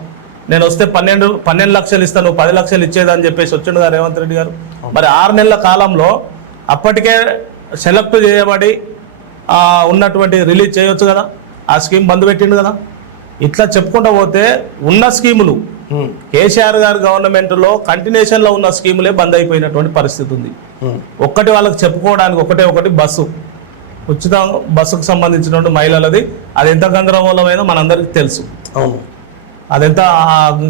నేను వస్తే 12 లక్షలు ఇస్తాను, 10 లక్షలు ఇచ్చేదని చెప్పేసి వచ్చిండు కదా రేవంత్ రెడ్డి గారు. మరి 6 నెలల కాలంలో అప్పటికే సెలెక్ట్ చేయబడి ఉన్నటువంటి రిలీజ్ చేయొచ్చు కదా. ఆ స్కీమ్ బంద్ పెట్టిండు కదా. ఇట్లా చెప్పుకుంటూ పోతే ఉన్న స్కీములు కేసీఆర్ గారు గవర్నమెంట్లో కంటిన్యూషన్లో ఉన్న స్కీములే బంద్ అయిపోయినటువంటి పరిస్థితి ఉంది. ఒక్కటి వాళ్ళకి చెప్పుకోవడానికి ఒకటి బస్సు, ఉచిత బస్సుకు సంబంధించినటువంటి మహిళలది. అది ఎంత గందరగోళమైందో మనందరికీ తెలుసు. అవును, అదెంత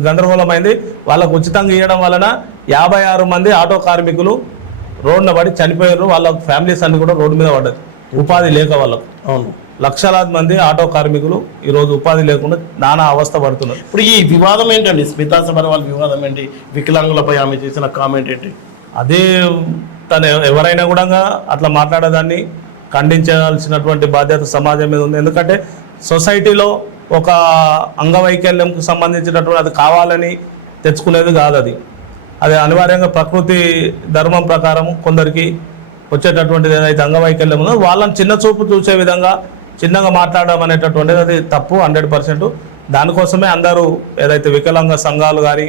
గందరగోళమైంది. వాళ్ళకు ఉచితంగా ఇవ్వడం వలన 56 మంది ఆటో కార్మికులు రోడ్డున పడి చనిపోయారు. వాళ్ళ ఫ్యామిలీస్ అన్ని కూడా రోడ్డు మీద పడ్డారు, ఉపాధి లేక వాళ్ళకు. అవును, లక్షలాది మంది ఆటో కార్మికులు ఈరోజు ఉపాధి లేకుండా నానా అవస్థ పడుతున్నారు. ఇప్పుడు ఈ వివాదం ఏంటండి? స్మితా సబర్వాల్ వివాదం ఏంటి? వికలాంగులపై ఆమె చేసిన కామెంట్ ఏంటి? అదే తను ఎవరైనా కూడా అట్లా మాట్లాడేదాన్ని ఖండించాల్సినటువంటి బాధ్యత సమాజం మీద ఉంది. ఎందుకంటే సొసైటీలో ఒక అంగవైకల్యంకు సంబంధించినటువంటి అది కావాలని తెచ్చుకునేది కాదు. అది అనివార్యంగా ప్రకృతి ధర్మం ప్రకారం కొందరికి వచ్చేటటువంటిది ఏదైతే అంగవైకల్యం ఉందో వాళ్ళని చిన్న చూపు చూసే విధంగా చిన్నగా మాట్లాడడం అనేటటువంటిది అది తప్పు 100%. దానికోసమే అందరూ ఏదైతే వికలాంగ సంఘాలు కానీ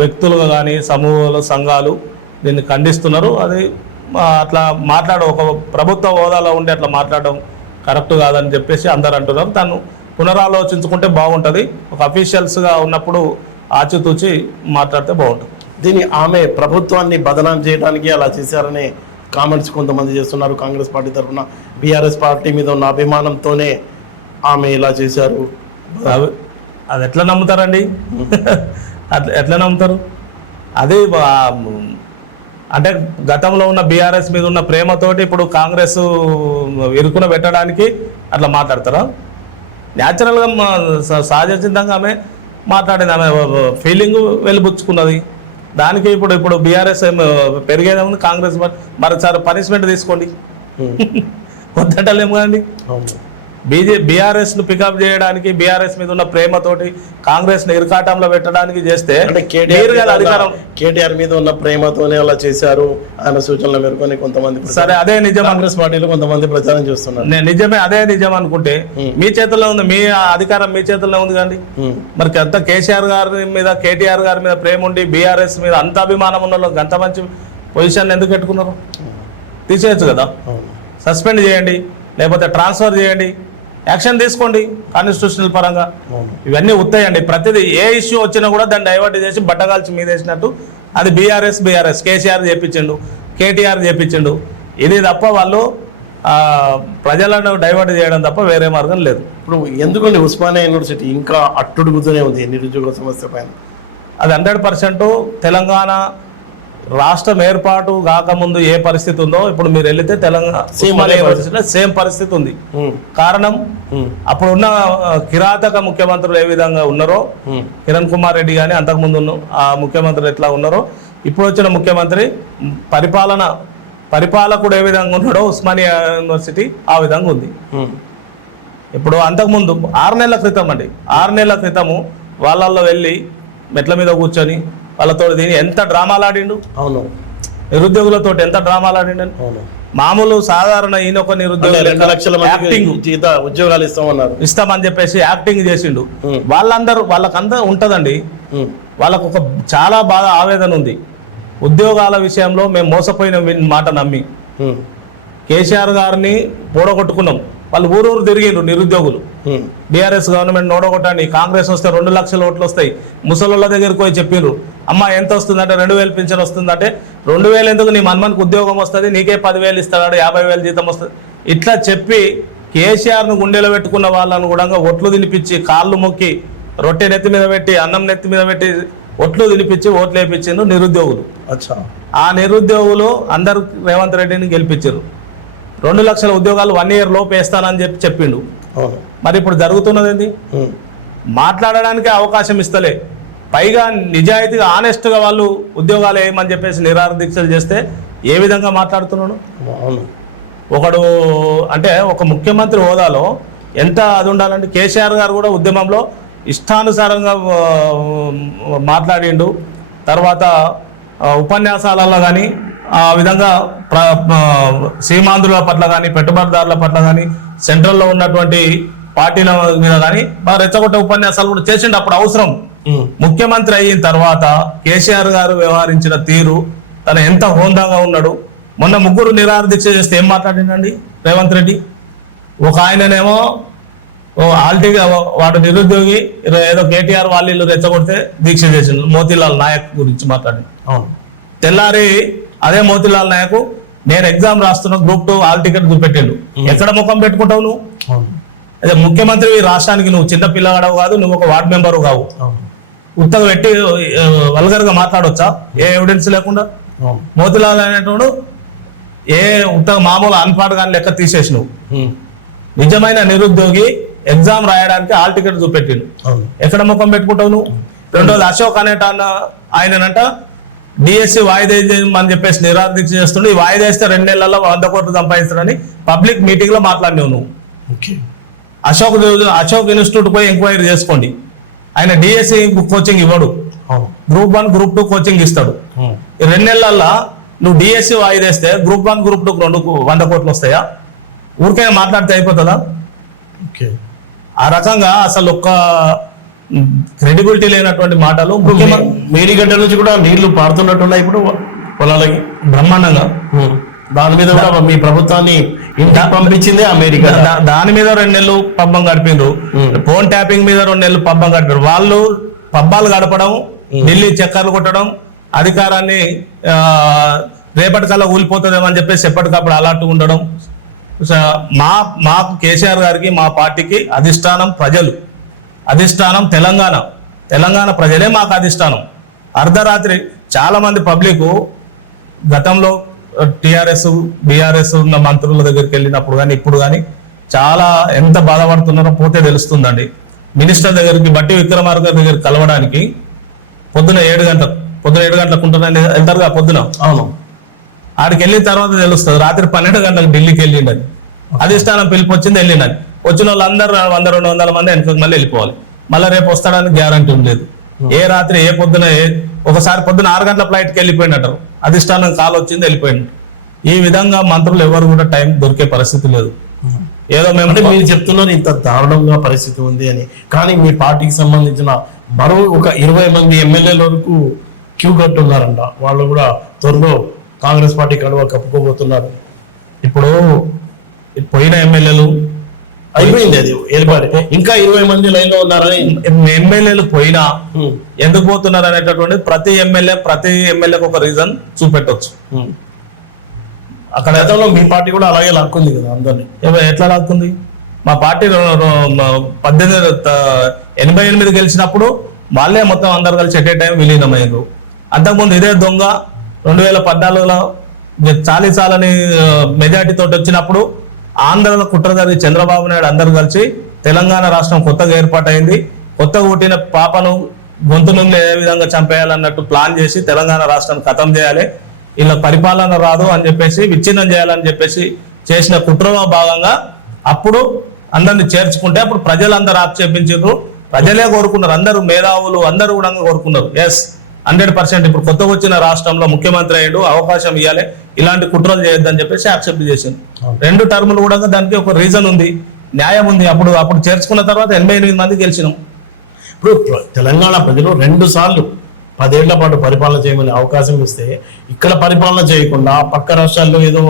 వ్యక్తులుగా కానీ సమూహాలు సంఘాలు దీన్ని ఖండిస్తున్నారు. అది అట్లా ఒక ప్రభుత్వ హోదాలో ఉండి అట్లా మాట్లాడడం కరెక్ట్ కాదని చెప్పేసి అందరు అంటున్నారు. తను పునరాలోచించుకుంటే బాగుంటుంది. ఒక అఫీషియల్స్గా ఉన్నప్పుడు ఆచితూచి మాట్లాడితే బాగుంటుంది. దీన్ని ఆమె ప్రభుత్వాన్ని బదనాం చేయడానికి అలా చేశారనే కామెంట్స్ కొంతమంది చేస్తున్నారు. కాంగ్రెస్ పార్టీ తరఫున బీఆర్ఎస్ పార్టీ మీద ఉన్న అభిమానంతోనే ఆమె ఇలా చేశారు. అది ఎట్లా నమ్ముతారండి? ఎట్లా నమ్ముతారు? అది అంటే గతంలో ఉన్న బీఆర్ఎస్ మీద ఉన్న ప్రేమతోటి ఇప్పుడు కాంగ్రెస్ ఇరుకున పెట్టడానికి అట్లా మాట్లాడతారా? న్యాచురల్గా సహజసిద్ధంగా ఆమె మాట్లాడింది, ఆమె ఫీలింగ్ వెలిబుచ్చుకున్నది. దానికి ఇప్పుడు బీఆర్ఎస్ పెరిగేదేముంది? కాంగ్రెస్ మరోసారి పనిష్మెంట్ తీసుకోండి వద్దంటలేము కదండి. బీఆర్ఎస్ను పికప్ చేయడానికి బీఆర్ఎస్ మీద ఉన్న ప్రేమతోటి కాంగ్రెస్ను ఇరుకాటంలో పెట్టడానికి చేస్తే అంటే కేటీఆర్ మీద ఉన్న ప్రేమతోనే అలా చేశారు ఆయన సూచనల మేరకు కొంతమంది. సరే, అదే నిజం. కాంగ్రెస్ పార్టీలో కొంతమంది ప్రచారం చేస్తున్నారు. నిజమే, అదే నిజం అనుకుంటే మీ చేతుల్లో ఉంది, మీ అధికారం మీ చేతుల్లో ఉంది కానీ మరి అంత కేసీఆర్ గారి మీద కేటీఆర్ గారి మీద ప్రేమ ఉండి బీఆర్ఎస్ మీద అంత అభిమానం ఉన్న వాళ్ళు అంత మంచి పొజిషన్ ఎందుకు పెట్టుకున్నారు? తీసేయచ్చు కదా. సస్పెండ్ చేయండి, లేకపోతే ట్రాన్స్ఫర్ చేయండి, యాక్షన్ తీసుకోండి కాన్స్టిట్యూషనల్ పరంగా. ఇవన్నీ ఉత్తాయండి. ప్రతిదీ ఏ ఇష్యూ వచ్చినా కూడా దాన్ని డైవర్ట్ చేసి బట్టగాల్చి మీద వేసినట్టు అది బీఆర్ఎస్ కేసీఆర్ చేపించిండు, కేటీఆర్ చేపించిండు. ఇది తప్ప వాళ్ళు ప్రజలను డైవర్ట్ చేయడం తప్ప వేరే మార్గం లేదు. ఇప్పుడు ఎందుకండి ఉస్మానియా యూనివర్సిటీ ఇంకా అట్టుడుగుతూనే ఉంది నిరుద్యోగ సమస్య పైన? అది 100% తెలంగాణ రాష్ట్రం ఏర్పాటు కాకముందు ఏ పరిస్థితి ఉందో ఇప్పుడు మీరు వెళితే తెలంగాణ యూనివర్సిటీలో సేమ్ పరిస్థితి ఉంది. కారణం అప్పుడున్న కిరాతక ముఖ్యమంత్రులు ఏ విధంగా ఉన్నారో, కిరణ్ కుమార్ రెడ్డి కానీ అంతకుముందు ఆ ముఖ్యమంత్రులు ఎట్లా ఉన్నారో, ఇప్పుడు వచ్చిన ముఖ్యమంత్రి పరిపాలకుడు ఏ విధంగా ఉన్నాడో ఉస్మానియా యూనివర్సిటీ ఆ విధంగా ఉంది. ఇప్పుడు అంతకుముందు 6 నెలల క్రితం 6 నెలల క్రితము వాళ్ళల్లో వెళ్ళి మెట్ల మీద కూర్చొని వాళ్ళతో దీని ఎంత డ్రామాలు ఆడిండు. అవును, నిరుద్యోగులతో ఎంత డ్రామాలు ఆడిండు. మామూలు సాధారణ ఈయన ఒక నిరుద్యోగ 2 లక్షల ఉద్యోగాలు ఇస్తామని చెప్పేసి యాక్టింగ్ చేసిండు. వాళ్ళకంతా ఉంటదండి. వాళ్ళకు ఒక చాలా బాగా ఆవేదన ఉంది. ఉద్యోగాల విషయంలో మేము మోసపోయిన మాట నమ్మి కేసీఆర్ గారిని ఓడగొట్టుకున్నాం. వాళ్ళు ఊరూరు తిరిగిండ్రు నిరుద్యోగులు. బీఆర్ఎస్ గవర్నమెంట్ ఓడగొట్టండి, కాంగ్రెస్ వస్తే 2 లక్షల ఓట్లు వస్తాయి. ముసలోళ్ళ దగ్గరికి పోయి చెప్పిండ్రు, అమ్మ ఎంత వస్తుందంటే 2,000 పింఛన్ వస్తుందంటే 2,000 ఎందుకు, నీ మన్మన్కి ఉద్యోగం వస్తుంది, నీకే 10,000 ఇస్తాడు, 50,000 జీతం వస్తుంది. ఇట్లా చెప్పి కేసీఆర్ను గుండెలో పెట్టుకున్న వాళ్ళను కూడా ఒట్లు తినిపించి కాళ్ళు మొక్కి రొట్టె నెత్తి మీద పెట్టి అన్నం నెత్తి మీద పెట్టి ఒట్లు తినిపించి ఓట్లు వేయించిండ్రు నిరుద్యోగులు. ఆ నిరుద్యోగులు అందరు రేవంత్ రెడ్డిని గెలిపించారు. 2 లక్షల ఉద్యోగాలు 1 year లోపు వేస్తానని చెప్పిండు. మరి ఇప్పుడు జరుగుతున్నది ఏంటి? మాట్లాడడానికి అవకాశం ఇస్తలే, పైగా నిజాయితీగా ఆనెస్ట్గా వాళ్ళు ఉద్యోగాలు వేయమని చెప్పేసి నిరాహార దీక్షలు చేస్తే ఏ విధంగా మాట్లాడుతున్నాడు? ఒకడు అంటే ఒక ముఖ్యమంత్రి హోదాలో ఎంత అది ఉండాలంటే కేసీఆర్ గారు కూడా ఉద్యమంలో ఇష్టానుసారంగా మాట్లాడిండు. తర్వాత ఉపన్యాసాలలో కానీ ఆ విధంగా సీమాంధ్రుల పట్ల కానీ పెట్టుబడిదారుల పట్ల కానీ సెంట్రల్లో ఉన్నటువంటి పార్టీల మీద కానీ బాగా రెచ్చగొట్టే ఉపన్యాసాలు కూడా చేసిండు. అప్పుడు అవసరం. ముఖ్యమంత్రి అయిన తర్వాత కేసీఆర్ గారు వ్యవహరించిన తీరు, తను ఎంత హోందాగా ఉన్నాడు. మొన్న 3 నిరాహార దీక్ష చేస్తే ఏం మాట్లాడిండండి రేవంత్ రెడ్డి? ఒక ఆయననేమో ఆల్టీగా వాడు నిరుద్యోగి ఏదో కేటీఆర్ వాళ్ళు రెచ్చగొడితే దీక్ష చేసిండు, మోతీలాల్ నాయక్ గురించి మాట్లాడి. తెల్లారి అదే మోతీలాల్ నాయక్ నేను ఎగ్జామ్ రాస్తున్నా గ్రూప్ 2 ఆల్ టికెట్ చూపెట్టిండు. ఎక్కడ ముఖం పెట్టుకుంటావు నువ్వు? అదే ముఖ్యమంత్రి రాష్ట్రానికి నువ్వు చిన్న పిల్లగాడవు కాదు, నువ్వు ఒక వార్డు మెంబరు కావు. ఉత్తగా పెట్టి వల్గర్గా మాట్లాడవచ్చా ఏ ఎవిడెన్స్ లేకుండా? మోతీలాల్ అనేటోడు ఏ ఉత్తగా మామూలు అన్పాడు కానీ లెక్క తీసేసి నువ్వు నిజమైన నిరుద్యోగి ఎగ్జామ్ రాయడానికి ఆల్ టికెట్ చూపెట్టిండు. ఎక్కడ ముఖం పెట్టుకుంటావు నువ్వు? రెండోది అశోక్ అనేట ఆయనంట డిఎస్సి వాయిదా అని చెప్పేసి నిరాహార దీక్ష చేస్తుండే. ఈ వాయిదా వేస్తే 2 నెలల్లో 100 కోట్లు సంపాదిస్తాడని పబ్లిక్ మీటింగ్ లో మాట్లాడినావు నువ్వు. అశోక్ ఇన్స్టిట్యూట్ పోయి ఎంక్వైరీ చేసుకోండి. ఆయన డిఎస్సి కోచింగ్ ఇవ్వడు, గ్రూప్ 1 గ్రూప్ 2 కోచింగ్ ఇస్తాడు. ఈ 2 నెలల్లో నువ్వు డిఎస్సి వాయిదేస్తే గ్రూప్ 1 గ్రూప్ 2 100 కోట్లు వస్తాయా? ఊరికైనా మాట్లాడితే అయిపోతుందా? ఆ రకంగా అసలు ఒక్క క్రెడిబిలిటీ లేనటువంటి మాటలు. మేడిగడ్డ నుంచి కూడా నీళ్లు పారుతున్నట్టున్నాయి ఇప్పుడు పొలాలకి బ్రహ్మాండంగా. దాని మీద కూడా మీ ప్రభుత్వాన్ని పంపించిందే అమెరికా. దాని మీద 2 నెలలు పబ్బం గడిపిండ్రు. ఫోన్ ట్యాపింగ్ మీద 2 నెలలు పబ్బం గడిపారు. వాళ్ళు పబ్బాలు గడపడం, ఢిల్లీ చక్కర్లు కొట్టడం, అధికారాన్ని రేపటికల్లా ఊలిపోతుందేమో అని చెప్పేసి ఎప్పటికప్పుడు అలర్ట్ ఉండడం. మాకు కేసీఆర్ గారికి మా పార్టీకి అధిష్టానం ప్రజలు, అధిష్టానం తెలంగాణ ప్రజలే మాకు అధిష్టానం. అర్ధరాత్రి చాలా మంది పబ్లిక్ గతంలో టిఆర్ఎస్ బీఆర్ఎస్ ఉన్న మంత్రుల దగ్గరికి వెళ్ళినప్పుడు కానీ ఇప్పుడు కానీ చాలా ఎంత బాధపడుతున్నారో పోతే తెలుస్తుందండి. మినిస్టర్ దగ్గరికి బట్టి విక్రమార్క దగ్గరికి కలవడానికి పొద్దున 7 గంటలకు ఉంటుందని వెళ్తారుగా పొద్దున. అవును, ఆడికి వెళ్ళిన తర్వాత తెలుస్తుంది రాత్రి 12 గంటలకు ఢిల్లీకి వెళ్ళిండని. అధిష్టానం పిలిపి వచ్చింది, వెళ్ళిందని. వచ్చిన వాళ్ళందరూ 100-200 మంది వెనకకి మళ్ళీ వెళ్ళిపోవాలి. మళ్ళీ రేపు వస్తాడని గ్యారంటీ లేదు. ఏ రాత్రి ఏ పొద్దున ఒకసారి పొద్దున 6 గంటల ఫ్లైట్కి వెళ్ళిపోయినట్టు అధిష్టానం కాల్ వచ్చింది, వెళ్ళిపోయినట్టు. ఈ విధంగా మంత్రులు ఎవరు కూడా టైం దొరికే పరిస్థితి లేదు. ఏదో మీరు చెప్తున్నారు ఇంత దారుణంగా పరిస్థితి ఉంది అని, కానీ మీ పార్టీకి సంబంధించిన మరో ఒక 20 మంది ఎమ్మెల్యేల వరకు క్యూ కట్టున్నారంట. వాళ్ళు కూడా త్వరలో కాంగ్రెస్ పార్టీ కడువ కప్పుకోబోతున్నారు. ఇప్పుడు పోయిన ఎమ్మెల్యేలు అయిపోయింది, అది ఏర్పాటు. ఇంకా 20 మంది లైన్ లో ఉన్నారని. ఎమ్మెల్యేలు పోయినా ఎందుకు పోతున్నారు అనేటటువంటి ప్రతి ఎమ్మెల్యేకి ఒక రీజన్ చూపెట్టవచ్చు. అక్కడ గతంలో మీ పార్టీ కూడా అలాగే లాక్కుంది కదా అందరినీ. ఎట్లా లాక్కుంది? మా పార్టీ 88 గెలిచినప్పుడు వాళ్ళే మొత్తం అందరు కలిసి ఎట్ ఏ టైం విలీనమయ్యారు. అంతకుముందు ఇదే దొంగ 2014లో చాలని మెజార్టీ తోటి వచ్చినప్పుడు ఆంధ్రలో కుట్ర జరిగి చంద్రబాబు నాయుడు అందరూ కలిసి తెలంగాణ రాష్ట్రం కొత్తగా ఏర్పాటైంది. కొత్తగా పుట్టిన పాపను గొంతు నుండి ఏ విధంగా చంపేయాలన్నట్టు ప్లాన్ చేసి తెలంగాణ రాష్ట్రాన్ని ఖతం చేయాలి, ఇలా పరిపాలన రాదు అని చెప్పేసి విచ్ఛిన్నం చేయాలని చెప్పేసి చేసిన కుట్రలో భాగంగా అప్పుడు అందరిని చేర్చుకుంటే అప్పుడు ప్రజలందరూ ఆక్షేపించారు. ప్రజలే కోరుకున్నారు, అందరూ మేధావులు అందరూ కూడా కోరుకున్నారు. ఎస్ 100% ఇప్పుడు కొత్తగా వచ్చిన రాష్ట్రంలో ముఖ్యమంత్రి అయ్యాడు, అవకాశం ఇవ్వాలి, ఇలాంటి కుట్రలు చేయొద్దని చెప్పేసి యాక్సెప్ట్ చేసింది. 2 టర్ములు కూడా దానికి ఒక రీజన్ ఉంది, న్యాయం ఉంది. అప్పుడు చేర్చుకున్న తర్వాత 88 మంది గెలిచినాం. ఇప్పుడు తెలంగాణ ప్రజలు 2 సార్లు 10 ఏళ్ల పాటు పరిపాలన చేయమని అవకాశం ఇస్తే ఇక్కడ పరిపాలన చేయకుండా పక్క రాష్ట్రాల్లో ఏదో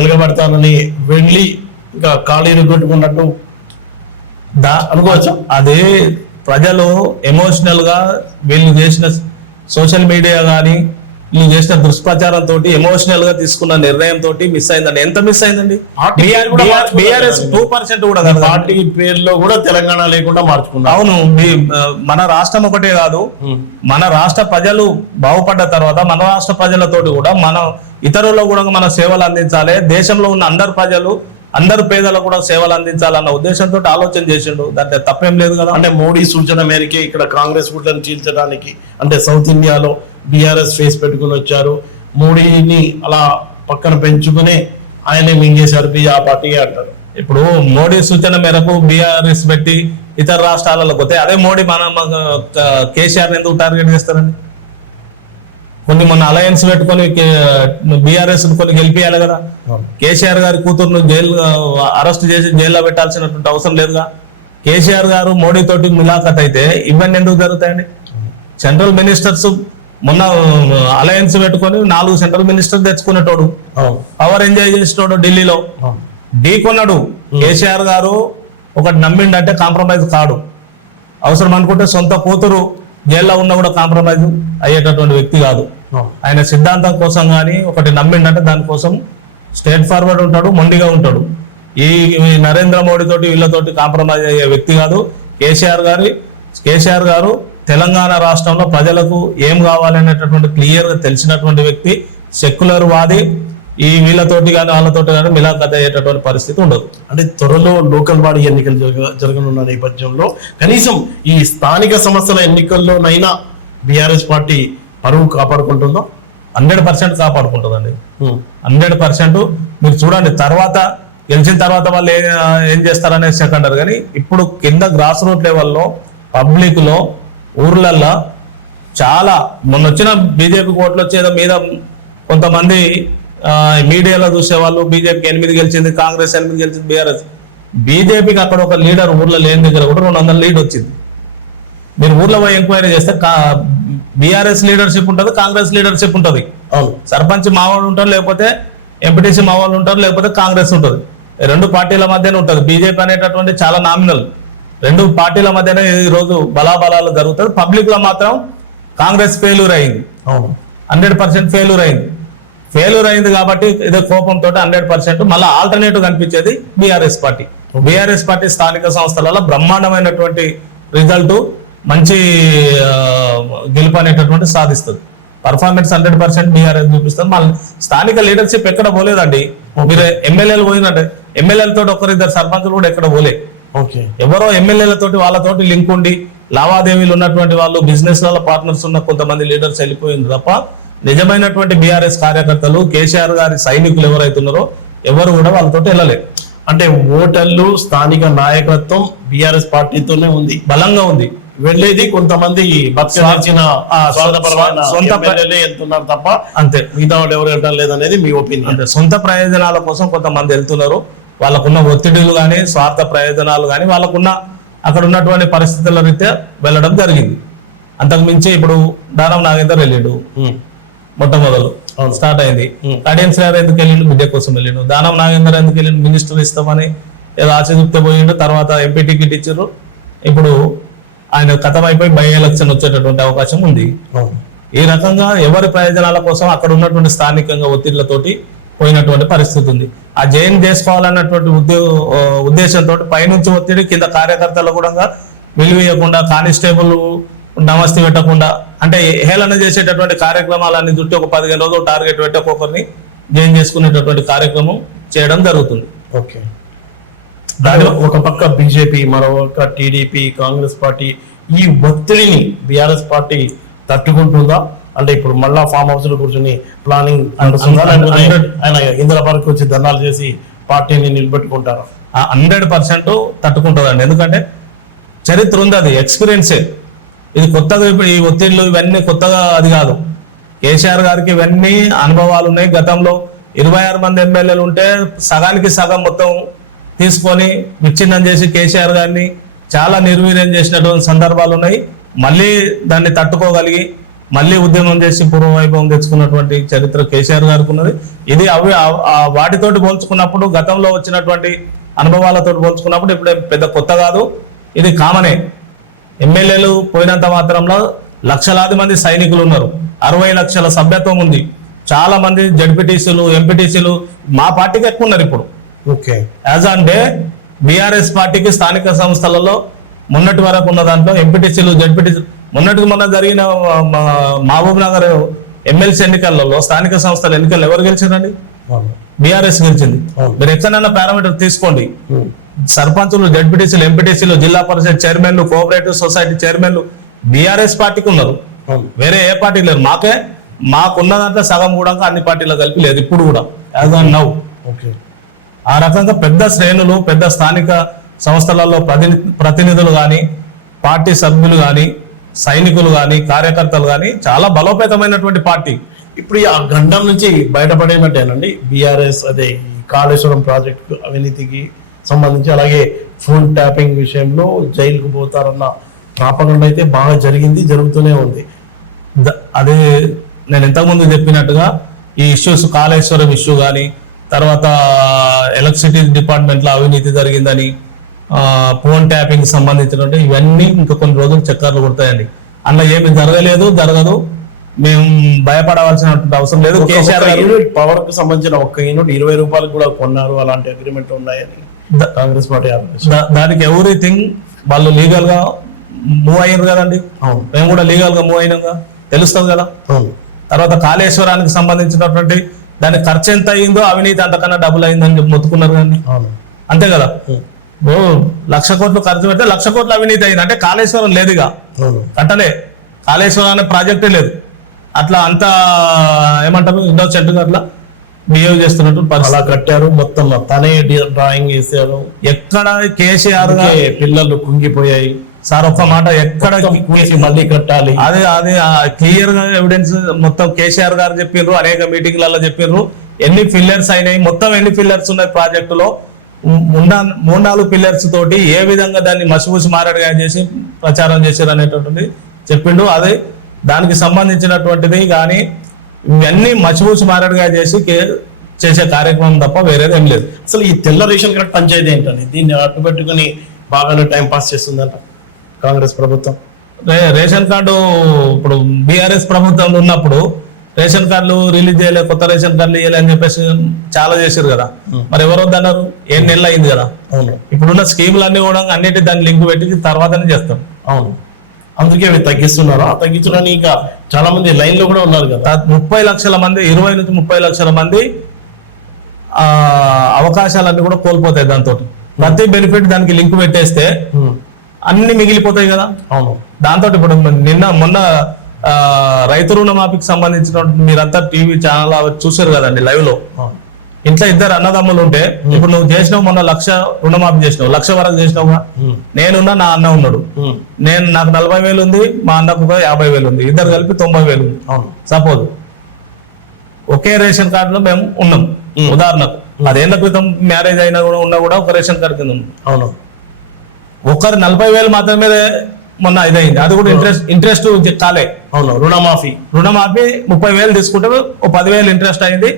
ఎలగబడతానని వెళ్ళి ఇంకా ఖాళీలు కొట్టుకున్నట్టు అనుకోవచ్చు. అదే ప్రజలు ఎమోషనల్ గా వీళ్ళు చేసిన సోషల్ మీడియా కానీ వీళ్ళు చేసిన దుష్ప్రచారంతో ఎమోషనల్ గా తీసుకున్న నిర్ణయం తోటి మిస్ అయిందండి. ఎంత మిస్ అయిందండి? బీఆర్ఎస్ 2% కూడా కాదు, పార్టీ పేరులో కూడా తెలంగాణ లేకుండా మార్చుకున్నారు. అవును, మన రాష్ట్రం ఒకటే కాదు, మన రాష్ట్ర ప్రజలు బాగుపడ్డ తర్వాత మన రాష్ట్ర ప్రజలతోటి కూడా మనం ఇతరుల్లో కూడా మన సేవలు అందించాలి, దేశంలో ఉన్న అందరు ప్రజలు అందరు పేదలకు కూడా సేవలు అందించాలన్న ఉద్దేశంతో ఆలోచన చేసిండు. దాంట్లో తప్పేం లేదు కదా. అంటే మోడీ సూచన మేరకే ఇక్కడ కాంగ్రెస్ గుట్లను చీల్చడానికి, అంటే సౌత్ ఇండియాలో బీఆర్ఎస్ ఫేస్ పెట్టుకుని వచ్చారు, మోడీని అలా పక్కన పెంచుకుని ఆయనే మింగేశారు ఆ పార్టీ అంటారు. ఇప్పుడు మోడీ సూచన మేరకు బీఆర్ఎస్ పెట్టి ఇతర రాష్ట్రాలలో పోతే అదే మోడీ మన కేసీఆర్ ఎందుకు టార్గెట్ చేస్తారండి? కొన్ని మొన్న అలయన్స్ పెట్టుకొని బీఆర్ఎస్ కొన్ని గెలిపియాలి కదా. కేసీఆర్ గారి కూతురును అరెస్ట్ చేసి జైల్లో పెట్టాల్సినటువంటి అవసరం లేదుగా. కేసీఆర్ గారు మోడీ తోటి ములాఖత్ అయితే ఇవన్నీ ఎందుకు జరుగుతాయండి? సెంట్రల్ మినిస్టర్స్ మొన్న అలయన్స్ పెట్టుకొని 4 సెంట్రల్ మినిస్టర్ తెచ్చుకునేటోడు, పవర్ ఎంజాయ్ చేసేటోడు, ఢిల్లీలో ఢీకొన్నాడు. కేసీఆర్ గారు ఒకటి నమ్మిండంటే కాంప్రమైజ్ కాడు. అవసరం అనుకుంటే సొంత కూతురు జైల్లో ఉన్నా కూడా కాంప్రమైజ్ అయ్యేటటువంటి వ్యక్తి కాదు. ఆయన సిద్ధాంతం కోసం కానీ ఒకటి నమ్మిండంటే దానికోసం స్ట్రేట్ ఫార్వర్డ్ ఉంటాడు, మొండిగా ఉంటాడు. ఈ నరేంద్ర మోడీ తోటి వీళ్ళతోటి కాంప్రమైజ్ అయ్యే వ్యక్తి కాదు కేసీఆర్ గారు. తెలంగాణ రాష్ట్రంలో ప్రజలకు ఏం కావాలనేటటువంటి క్లియర్గా తెలిసినటువంటి వ్యక్తి, సెక్యులర్ వాది. ఈ వీళ్ళతోటి కానీ వాళ్ళతోటి కానీ మిలాఖత్ అయ్యేటటువంటి పరిస్థితి ఉండదు. అంటే త్వరలో లోకల్ బాడీ ఎన్నికలు జరగనున్న నేపథ్యంలో కనీసం ఈ స్థానిక సంస్థల ఎన్నికల్లోనైనా బీఆర్ఎస్ పార్టీ పరువు కాపాడుకుంటుందో? 100% కాపాడుకుంటుందండి. 100%. మీరు చూడండి, గెలిచిన తర్వాత వాళ్ళు ఏం చేస్తారనేది సెకండరీ, కానీ ఇప్పుడు కింద గ్రాస్ రూట్ లెవెల్లో పబ్లిక్ లో ఊర్లల్లో చాలా మొన్న వచ్చిన బీజేపీ ఓట్లు వచ్చేదో మీద కొంతమంది మీడియాలో చూసేవాళ్ళు బీజేపీకి 8 గెలిచింది, కాంగ్రెస్ 8 గెలిచింది, బీజేపీకి అక్కడ ఒక లీడర్ ఊర్లో లేని దగ్గర కూడా 200 లీడ్ వచ్చింది. మీరు ఊర్లో పోయి ఎంక్వైరీ చేస్తే బీఆర్ఎస్ లీడర్షిప్ ఉంటుంది, కాంగ్రెస్ లీడర్షిప్ ఉంటుంది. సర్పంచ్ మావాళ్ళు ఉంటారు, లేకపోతే ఎంపీటీసీ మావాళ్ళు ఉంటారు, లేకపోతే కాంగ్రెస్ ఉంటుంది. 2 పార్టీల మధ్యనే ఉంటుంది. బీజేపీ అనేటటువంటి చాలా నామినల్. 2 పార్టీల మధ్యనే ఈ రోజు బలాబలాలు జరుగుతుంది. పబ్లిక్ లో మాత్రం కాంగ్రెస్ ఫెయిల్యూర్ అయింది. 100% ఫెయిల్యూర్ అయింది కాబట్టి ఇదే కోపంతో 100% మళ్ళీ ఆల్టర్నేటివ్ కనిపించేది బీఆర్ఎస్ పార్టీ. బీఆర్ఎస్ పార్టీ స్థానిక సంస్థలలో బ్రహ్మాండమైనటువంటి రిజల్ట్, మంచి గెలుపు అనేటటువంటి సాధిస్తుంది. పర్ఫార్మెన్స్ 100% బీఆర్ఎస్ చూపిస్తుంది. మళ్ళీ స్థానిక లీడర్షిప్ ఎక్కడ పోలేదండి. మీరు ఎమ్మెల్యేలు పోయిందంటే ఎమ్మెల్యేలతో 1-2 సర్పంచులు కూడా ఎక్కడ పోలే. ఎవరో ఎమ్మెల్యేలతోటి వాళ్ళతోటి లింక్ ఉండి లావాదేవీలు ఉన్నటువంటి వాళ్ళు, బిజినెస్ లలో పార్ట్నర్స్ ఉన్న కొంతమంది లీడర్స్ వెళ్ళిపోయింది తప్ప నిజమైనటువంటి బీఆర్ఎస్ కార్యకర్తలు, కేసీఆర్ గారి సైనికులు ఎవరైతే ఉన్నారో ఎవరు కూడా వాళ్ళతోటి వెళ్ళలేదు. అంటే ఓటర్లు, స్థానిక నాయకత్వం బీఆర్ఎస్ పార్టీతోనే ఉంది, బలంగా ఉంది. వెళ్ళేది కొంతమంది సొంత వెళ్తున్నారు తప్ప అంతే, మిగతా వాళ్ళు ఎవరు వెళ్ళడం లేదనేది మీ ఒపీనియన్. అంటే సొంత ప్రయోజనాల కోసం కొంతమంది వెళ్తున్నారు. వాళ్ళకున్న ఒత్తిడిలు కానీ, స్వార్థ ప్రయోజనాలు కానీ, వాళ్ళకున్న అక్కడ ఉన్నటువంటి పరిస్థితుల రీత్యా వెళ్ళడం జరిగింది. అంతకు మించి ఇప్పుడు దానం నాగేందర్ వెళ్ళిండు, మొట్టమొదలు స్టార్ట్ అయింది. కడియం సార్ ఎందుకు వెళ్ళిండు? బిడ్డ కోసం వెళ్ళిండు. దానం నాగేందర్ ఎందుకు వెళ్ళిండు? మినిస్టర్ ఇస్తామని ఏదో ఆశ చూపితే పోయిండు. తర్వాత ఎంపీ టికెట్ ఇచ్చారు. ఇప్పుడు ఆయన కథం అయిపోయి బై ఎలక్షన్ వచ్చేటటువంటి అవకాశం ఉంది. ఈ రకంగా ఎవరి ప్రయోజనాల కోసం అక్కడ ఉన్నటువంటి స్థానికంగా ఒత్తిళ్లతోటి పోయినటువంటి పరిస్థితి ఉంది. ఆ జైన్ చేసుకోవాలన్నటువంటి ఉద్దేశంతో పైనుంచి ఒత్తిడి, కింద కార్యకర్తలు కూడా విలువేయకుండా, కానిస్టేబుల్ నమస్తే పెట్టకుండా, అంటే హేళన చేసేటటువంటి కార్యక్రమాలన్నీ చుట్టి ఒక 15 రోజులు టార్గెట్ పెట్టి ఒక్కొక్కరిని జైన్ చేసుకునేటటువంటి కార్యక్రమం చేయడం జరుగుతుంది. ఓకే, ఒక పక్క బీజేపీ, మరొక టీడీపీ, కాంగ్రెస్ పార్టీ ఈ ఒత్తిడిని బీఆర్ఎస్ పార్టీ తట్టుకుంటుందా? అంటే ఇప్పుడు మళ్ళా ఫామ్ హౌస్ లో కూర్చొని ప్లానింగ్ ఆయన ఇందిరా పార్క్ వచ్చి ధర్నాలు చేసి పార్టీని నిలబెట్టుకుంటారు? 100% తట్టుకుంటుందండి. ఎందుకంటే చరిత్ర ఉంది, అది ఎక్స్పీరియన్సే. ఇది కొత్తగా ఇప్పుడు ఈ ఒత్తిళ్లు ఇవన్నీ కొత్తగా అది కాదు. కేసీఆర్ గారికి ఇవన్నీ అనుభవాలు ఉన్నాయి. గతంలో 26 మంది ఎమ్మెల్యేలు ఉంటే సగానికి సగం మొత్తం తీసుకొని విచ్ఛిన్నం చేసి కేసీఆర్ గారిని చాలా నిర్వీర్యం చేసినటువంటి సందర్భాలు ఉన్నాయి. మళ్ళీ దాన్ని తట్టుకోగలిగి మళ్ళీ ఉద్యమం చేసి పూర్వవైభవం తెచ్చుకున్నటువంటి చరిత్ర కేసీఆర్ గారికి ఉన్నది. ఇది వాటితోటి పోల్చుకున్నప్పుడు, గతంలో వచ్చినటువంటి అనుభవాలతో పోల్చుకున్నప్పుడు ఇప్పుడు పెద్ద కొత్త కాదు, ఇది కామనే. ఎమ్మెల్యేలు పోయినంత మాత్రంలో లక్షలాది మంది సైనికులు ఉన్నారు, 60 లక్షల సభ్యత్వం ఉంది, చాలా మంది జడ్పీటీసీలు, ఎంపీటీసీలు మా పార్టీకి ఎక్కువ ఉన్నారు ఇప్పుడు. ఓకే, యాజ్ అంటే బీఆర్ఎస్ పార్టీకి స్థానిక సంస్థలలో మొన్నటి వరకు ఉన్న దాంట్లో ఎంపీటీసీలు, జడ్పీటీసీలు, మొన్న జరిగిన మహబూబ్ నగర్ ఎమ్మెల్సీ ఎన్నికలలో, స్థానిక సంస్థల ఎన్నికల్లో ఎవరు గెలిచారండి? బీఆర్ఎస్ గెలిచింది. మీరు ఎక్కడైనా పారామీటర్ తీసుకోండి, సర్పంచులు, జడ్పీటీసీలు, ఎంపీటీసీలు, జిల్లా పరిషత్ చైర్మన్లు, కోఆపరేటివ్ సొసైటీ చైర్మన్లు బీఆర్ఎస్ పార్టీకి ఉన్నారు, వేరే ఏ పార్టీ లేరు. మాకున్న దాంట్లో సగం కూడా అన్ని పార్టీలో కలిపి లేదు ఇప్పుడు కూడా, యాజ్ ఆన్ నౌ. ఆ రకంగా పెద్ద శ్రేణులు, పెద్ద స్థానిక సంస్థలలో ప్రతినిధులు కానీ, పార్టీ సభ్యులు కానీ, సైనికులు కానీ, కార్యకర్తలు కానీ చాలా బలోపేతమైనటువంటి పార్టీ. ఇప్పుడు ఆ గండం నుంచి బయటపడేనట్టేనండి బీఆర్ఎస్, అదే ఈ కాళేశ్వరం ప్రాజెక్టు అవినీతికి సంబంధించి, అలాగే ఫోన్ ట్యాపింగ్ విషయంలో జైలుకు పోతారన్న ప్రాపగండ అయితే బాగా జరుగుతూనే ఉంది. అదే నేను ఇంతకుముందు చెప్పినట్టుగా ఈ ఇష్యూస్, కాళేశ్వరం ఇష్యూ కానీ, తర్వాత ఎలక్ట్రిసిటీ డిపార్ట్మెంట్లో అవినీతి జరిగిందని, ఫోన్ ట్యాపింగ్ సంబంధించినట్టు ఇవన్నీ ఇంకా కొన్ని రోజులు చక్కర్లు కొడతాయండి. అందులో ఏమి జరగదు, మేము భయపడవలసినటువంటి అవసరం లేదు. కేసీఆర్ యూనిట్ పవర్ కు సంబంధించిన ఒక్క యూనిట్ 20 రూపాయలకు కూడా కొన్నారు, అలాంటి అగ్రిమెంట్ ఉన్నాయని కాంగ్రెస్ పార్టీ దానికి ఎవ్రీథింగ్ వాళ్ళు లీగల్ గా మూవ్ అయ్యారు కదండి. మేము కూడా లీగల్ గా మూవ్ అయినాగా తెలుస్తుంది కదా. తర్వాత కాళేశ్వరానికి సంబంధించినటువంటి దాని ఖర్చు ఎంత అయిందో, అవినీతి అంతకన్నా డబుల్ అయిందని మొత్తుకున్నారు కానీ, అంతే కదా. 1,00,000 కోట్లు ఖర్చు పెడితే 1,00,000 కోట్లు అవినీతి అయింది అంటే కాళేశ్వరం లేదుగా, కట్టలే, కాళేశ్వరం అనే ప్రాజెక్టే లేదు. అట్లా అంత ఏమంటారు ఇన్నోసెంట్ గా అట్లా బిహేవ్ చేస్తున్నట్టు అలా కట్టారు. మొత్తం తనే డ్రాయింగ్ వేసారు. ఎక్కడ కేసీఆర్ పిల్లలు కుంగిపోయాయి సార్, ఒక్క మాట, ఎక్కడ మళ్ళీ కట్టాలి, అది క్లియర్ గా ఎవిడెన్స్ మొత్తం కేసీఆర్ గారు చెప్పిర్రు, అనేక మీటింగ్లలో చెప్పిర్రు. ఎన్ని ఫిల్లర్స్ అయినాయి, మొత్తం ఎన్ని ఫిల్లర్స్ ఉన్నాయి ప్రాజెక్టులో, 3-4 పిల్లర్స్ తోటి ఏ విధంగా దాన్ని మసిమూసి మారడిగా చేసి ప్రచారం చేశారు అనేటటువంటి చెప్పిండు. అదే దానికి సంబంధించినటువంటిది కానీ ఇవన్నీ మసిమూసి మారడిగా చేసే కార్యక్రమం తప్ప వేరేది ఏం లేదు. అసలు ఈ తెల్ల రేషన్ కార్డు పంచాయతీ ఏంటండి? దీన్ని అడ్డు పెట్టుకుని బాగానే టైం పాస్ చేస్తుందంట కాంగ్రెస్ ప్రభుత్వం. రేషన్ కార్డు ఇప్పుడు బీఆర్ఎస్ ప్రభుత్వం ఉన్నప్పుడు రేషన్ కార్డులు రిలీజ్ చేయలే, కొత్త రేషన్ కార్డులు ఇవ్వలే అని చెప్పేసి చాలా చేశారు కదా. మరి ఎవరు వద్దన్నారు? 7 నెలలు అయింది కదా. అవును, ఇప్పుడున్న స్కీములు అన్ని కూడా అన్నిటి దాన్ని లింక్ పెట్టి తర్వాతనే చేస్తాం. అవును, అందుకే అవి తగ్గిస్తున్నారు. ఆ తగ్గించడానికి ఇంకా చాలా మంది లైన్ లో కూడా ఉన్నారు కదా. 30 లక్షల మంది, 20 నుంచి 30 లక్షల మంది అవకాశాలన్నీ కూడా కోల్పోతాయి. దాంతో ప్రతి బెనిఫిట్ దానికి లింక్ పెట్టేస్తే అన్ని మిగిలిపోతాయి కదా. అవును, దాంతో ఇప్పుడు మొన్న రైతు రుణమాఫీకి సంబంధించినటువంటి మీరంతా టీవీ ఛానల్ చూసారు కదండి లైవ్ లో. ఇంట్లో 2 అన్నదమ్ములు ఉంటే ఇప్పుడు నువ్వు చేసినావు, మొన్న 1,00,000 రుణమాఫీ చేసినావు, 1,00,000 వరకు చేసినావుగా. నేనున్నా, నా అన్న ఉన్నాడు, నాకు 40,000 ఉంది, మా అన్నకు 50,000 ఉంది, ఇద్దరు కలిపి 90,000 ఉంది. సపోజ్ ఒకే రేషన్ కార్డులో మేము ఉన్నాం, ఉదాహరణకు 10 ఏళ్ల క్రితం మ్యారేజ్ అయినా కూడా ఉన్నా కూడా ఒక రేషన్ కార్డు కింద ఉంది. అవును, ఒకరు 40,000 మాత్రమే మొన్న ఇదైంది, అది కూడా ఇంట్రెస్ట్ కాలే. అవును, రుణమాఫీ 30,000 తీసుకుంటే 10,000 ఇంట్రెస్ట్ అయింది,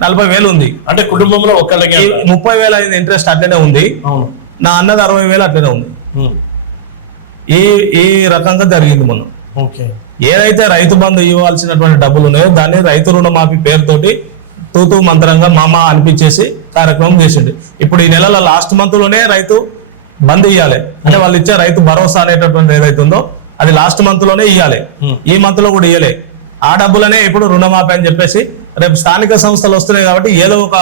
40,000 ఉంది. అంటే కుటుంబంలో ఒక్కళ్ళకి 30,000 అయింది ఇంట్రెస్ట్ అట్లనే ఉంది. అవును, నా అన్నది 60,000 అట్లనే ఉంది. ఈ రకంగా జరిగింది మొన్న. ఓకే, ఏదైతే రైతు బంధు ఇవ్వాల్సినటువంటి డబ్బులు ఉన్నాయో దాన్ని రైతు రుణమాఫీ పేరుతోటి తూతూ మంత్రంగా మామ అనిపించేసి కార్యక్రమం చేసిండు. ఇప్పుడు ఈ నెలల లాస్ట్ మంత్ లోనే రైతు బంద్ ఇవ్వాలి అంటే వాళ్ళు ఇచ్చే రైతు భరోసా అనేటటువంటి ఏదైతే ఉందో అది లాస్ట్ మంత్ లోనే ఇవ్వాలి. ఈ మంత్ లో కూడా ఇవ్వలే. ఆ డబ్బులనే ఇప్పుడు రుణమాఫీ అని చెప్పేసి రేపు స్థానిక సంస్థలు వస్తున్నాయి కాబట్టి ఏదో ఒక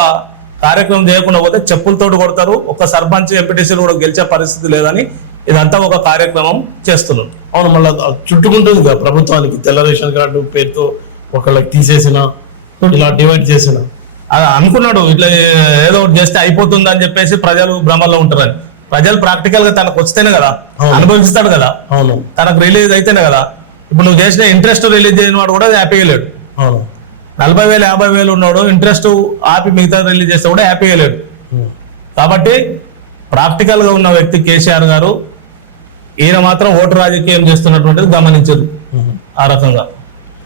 కార్యక్రమం చేయకుండా పోతే చెప్పులతోటి కొడతారు. ఒక సర్పంచ్, ఎంపీటీసీలు కూడా గెలిచే పరిస్థితి లేదని ఇదంతా ఒక కార్యక్రమం చేస్తున్నాం. అవును, మళ్ళీ చుట్టుకుంటుంది కదా ప్రభుత్వానికి. తెల్ల రేషన్ కార్డు పేరుతో ఒకళ్ళకి తీసేసిన, ఇలా డివైడ్ చేసిన, అది అనుకున్నాడు ఇట్లా ఏదో ఒకటి చేస్తే అయిపోతుంది అని చెప్పేసి ప్రజలు భ్రమలో ఉంటారని. ప్రజలు ప్రాక్టికల్ గా తనకు వస్తేనే కదా అనుభవిస్తాడు కదా. అవును, తనకు రిలీజ్ అయితేనే కదా. ఇప్పుడు నువ్వు చేసిన ఇంట్రెస్ట్ రిలీజ్ చేయని వాడు కూడా హ్యాపీగా లేడు. అవును, 40,000 50,000 ఉన్నాడు, ఇంట్రెస్ట్ ఆపి మిగతా రిలీజ్ చేస్తే కూడా హ్యాపీగా లేడు. కాబట్టి ప్రాక్టికల్ గా ఉన్న వ్యక్తి కేసీఆర్ గారు, ఈయన మాత్రం ఓటు రాజకీయం చేస్తున్నటువంటిది గమనించరు. ఆ రకంగా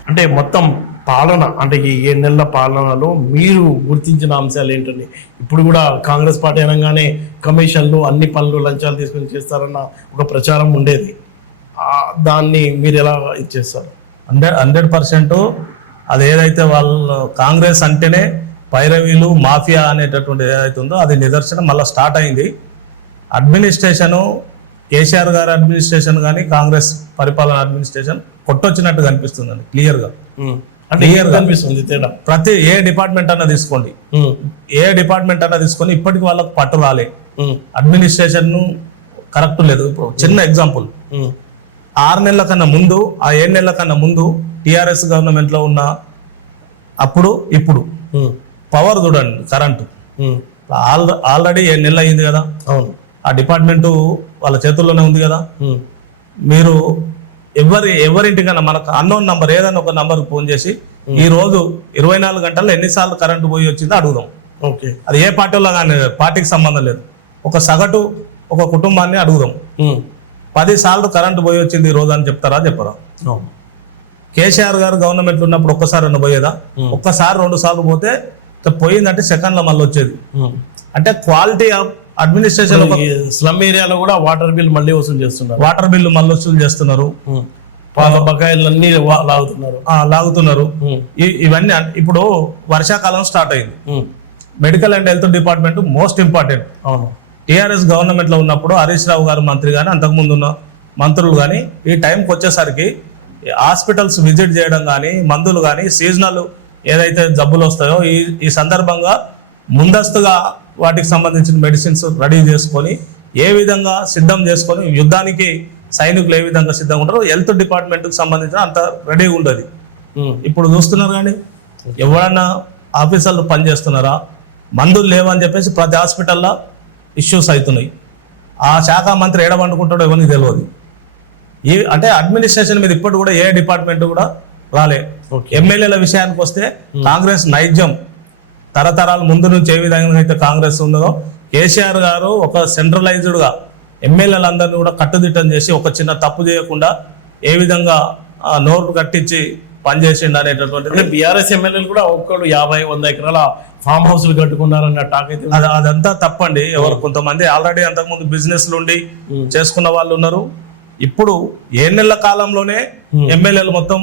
అంటే మొత్తం పాలన, అంటే ఈ 7 నెలల పాలనలో మీరు గుర్తించిన అంశాలు ఏంటండి? ఇప్పుడు కూడా కాంగ్రెస్ పార్టీ అనగానే కమిషన్లు, అన్ని పనులు లంచాలు తీసుకొని చేస్తారన్న ఒక ప్రచారం ఉండేది. దాన్ని మీరు ఎలా ఇచ్చేస్తారు? 100% అది ఏదైతే వాళ్ళు కాంగ్రెస్ అంటేనే పైరవీలు, మాఫియా అనేటటువంటి ఏదైతే ఉందో అది నిదర్శనం మళ్ళీ స్టార్ట్ అయింది. అడ్మినిస్ట్రేషను, కేసీఆర్ గారి అడ్మినిస్ట్రేషన్ కానీ కాంగ్రెస్ పరిపాలన అడ్మినిస్ట్రేషన్ కొట్టొచ్చినట్టు కనిపిస్తుందండి క్లియర్గా. కనిపిస్తుంది తేడా. ప్రతి ఏ డిపార్ట్మెంట్ అన్నా తీసుకోండి, ఏ డిపార్ట్మెంట్ అన్నా తీసుకొని ఇప్పటికి వాళ్ళకు పట్టు రాలే. అడ్మినిస్ట్రేషన్ కరెక్ట్ లేదు. ఇప్పుడు చిన్న ఎగ్జాంపుల్, 6 నెలల కన్నా ముందు, ఆ 7 నెలల కన్నా ముందు టిఆర్ఎస్ గవర్నమెంట్ లో ఉన్న అప్పుడు ఇప్పుడు పవర్ చూడండి, కరెంటు ఆల్రెడీ 7 నెలలు అయింది కదా, అవును. ఆ డిపార్ట్మెంటు వాళ్ళ చేతుల్లోనే ఉంది కదా. మీరు ఎవరింటికన్నా మనకు అన్నోన్ నంబర్ ఏదైనా ఒక నంబర్కి ఫోన్ చేసి ఈ రోజు 24 గంటల్లో ఎన్నిసార్లు కరెంటు పోయి వచ్చిందో అడుగుదాం. ఓకే, అది ఏ పార్టీలో కానీ పార్టీకి సంబంధం లేదు, ఒక సగటు ఒక కుటుంబాన్ని అడుగుదాం. 10 సార్లు కరెంటు పోయి వచ్చింది ఈ రోజు అని చెప్తారా చెప్పరా? కేసీఆర్ గారు గవర్నమెంట్ ఉన్నప్పుడు ఒక్కసారి అన్న పోయేదా? ఒక్కసారి 2 సార్లు పోతే పోయిందంటే సెకండ్లో మళ్ళీ వచ్చేది. అంటే క్వాలిటీ ఆఫ్ అడ్మినిస్ట్రేషన్. స్లమ్ ఏరియాలో కూడా వాటర్ బిల్ మళ్ళీ వసూలు చేస్తున్నారు, వాటర్ బిల్లు మళ్ళీ వసూలు చేస్తున్నారు, పాత బకాయిలన్నీ లాగుతున్నారు. ఇవన్నీ ఇప్పుడు వర్షాకాలం స్టార్ట్ అయింది. Medical and health department most important. అవును. టీఆర్ఎస్ గవర్నమెంట్ లో ఉన్నప్పుడు హరీష్ రావు గారు మంత్రి కానీ అంతకుముందు ఉన్న మంత్రులు కానీ ఈ టైంకి వచ్చేసరికి హాస్పిటల్స్ విజిట్ చేయడం కానీ, మందులు కానీ, సీజనల్ ఏదైతే జబ్బులు వస్తాయో ఈ సందర్భంగా ముందస్తుగా వాటికి సంబంధించిన మెడిసిన్స్ రెడీ చేసుకొని ఏ విధంగా సిద్ధం చేసుకొని యుద్ధానికి సైనికులు ఏ విధంగా సిద్ధంగా ఉంటారో హెల్త్ డిపార్ట్మెంట్కి సంబంధించిన అంత రెడీగా ఉంటుంది. ఇప్పుడు చూస్తున్నారు కానీ ఎవరన్నా ఆఫీసర్లు పనిచేస్తున్నారా? మందులు లేవని చెప్పేసి ప్రతి హాస్పిటల్లో ఇష్యూస్ అవుతున్నాయి. ఆ శాఖ మంత్రి ఏడవండుకుంటాడో ఎవరికి తెలియదు. అంటే అడ్మినిస్ట్రేషన్ మీద ఇప్పటి కూడా ఏ డిపార్ట్మెంట్ కూడా రాలే. ఎమ్మెల్యేల విషయానికి వస్తే కాంగ్రెస్ నైజం తరతరాల ముందు నుంచి ఏ విధంగా అయితే కాంగ్రెస్ ఉందో, కేసీఆర్ గారు ఒక సెంట్రలైజ్డ్గా ఎమ్మెల్యేలందరినీ కూడా కట్టుదిట్టం చేసి ఒక చిన్న తప్పు చేయకుండా ఏ విధంగా నోరు కట్టించి పనిచేసిండు అనేటటువంటిది. బీఆర్ఎస్ ఎమ్మెల్యేలు కూడా ఒక్కడు 50-100 ఎకరాల ఫామ్ హౌస్లు కట్టుకున్నారన్న టాక్ అయితే అదంతా తప్పండి. ఎవరు కొంతమంది ఆల్రెడీ అంతకుముందు బిజినెస్లు ఉండి చేసుకున్న వాళ్ళు ఉన్నారు. ఇప్పుడు 7 నెలల కాలంలోనే ఎమ్మెల్యేలు మొత్తం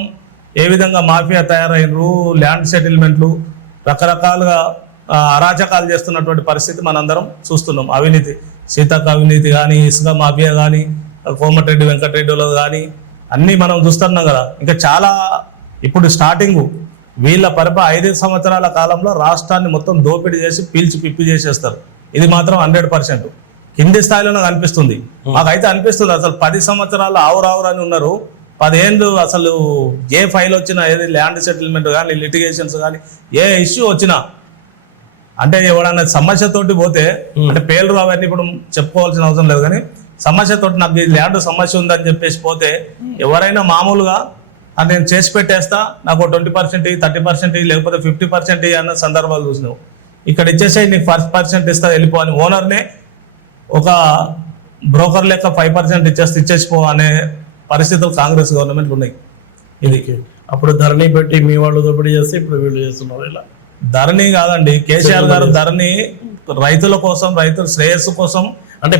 ఏ విధంగా మాఫియా తయారైనరు, ల్యాండ్ సెటిల్మెంట్లు, రకరకాలుగా అరాచకాలు చేస్తున్నటువంటి పరిస్థితి మనందరం చూస్తున్నాం. అవినీతి, సీతక్క అవినీతి కానీ, ఇసుక మాఫియా కానీ, కోమటిరెడ్డి వెంకటరెడ్డిలో కానీ అన్నీ మనం చూస్తున్నాం కదా. ఇంకా చాలా ఇప్పుడు స్టార్టింగ్ వీళ్ళ 5 సంవత్సరాల కాలంలో రాష్ట్రాన్ని మొత్తం దోపిడీ చేసి పీల్చి పిప్పి చేసేస్తారు. ఇది మాత్రం 100% కింది స్థాయిలోనే అనిపిస్తుంది. మాకైతే అనిపిస్తుంది అసలు 10 సంవత్సరాలు ఆవురావురు అని ఉన్నారు. 10 ఏళ్ళు అసలు ఏ ఫైల్ వచ్చినా, ఏది ల్యాండ్ సెటిల్మెంట్ కానీ, లిటిగేషన్స్ కానీ, ఏ ఇష్యూ వచ్చినా, అంటే ఎవడన్నా సమస్యతోటి పోతే, అంటే పేర్లు అవన్నీ ఇప్పుడు చెప్పుకోవాల్సిన అవసరం లేదు కానీ సమస్యతోటి నాకు ఈ ల్యాండ్ సమస్య ఉందని చెప్పేసి పోతే ఎవరైనా మామూలుగా అది నేను చేసి పెట్టేస్తా, నాకు 20% 30% లేకపోతే 50% అన్న సందర్భాలు చూసినావు. ఇక్కడ ఇచ్చేసే నీకు 1% ఇస్తా వెళ్ళిపో అని ఓనర్నే ఒక బ్రోకర్ లెక్క 5% ఇచ్చేసిపో అనే పరిస్థితులు కాంగ్రెస్ గవర్నమెంట్ ఉన్నాయి. ఇది అప్పుడు ధరణి పెట్టి మీ వాళ్ళు దోపిడీ చేస్తే ఇప్పుడు వీళ్ళు చేస్తున్నారు. ఇలా ధరణి కాదండి, కేసీఆర్ గారు ధరణి రైతుల కోసం, రైతుల శ్రేయస్సు కోసం అంటే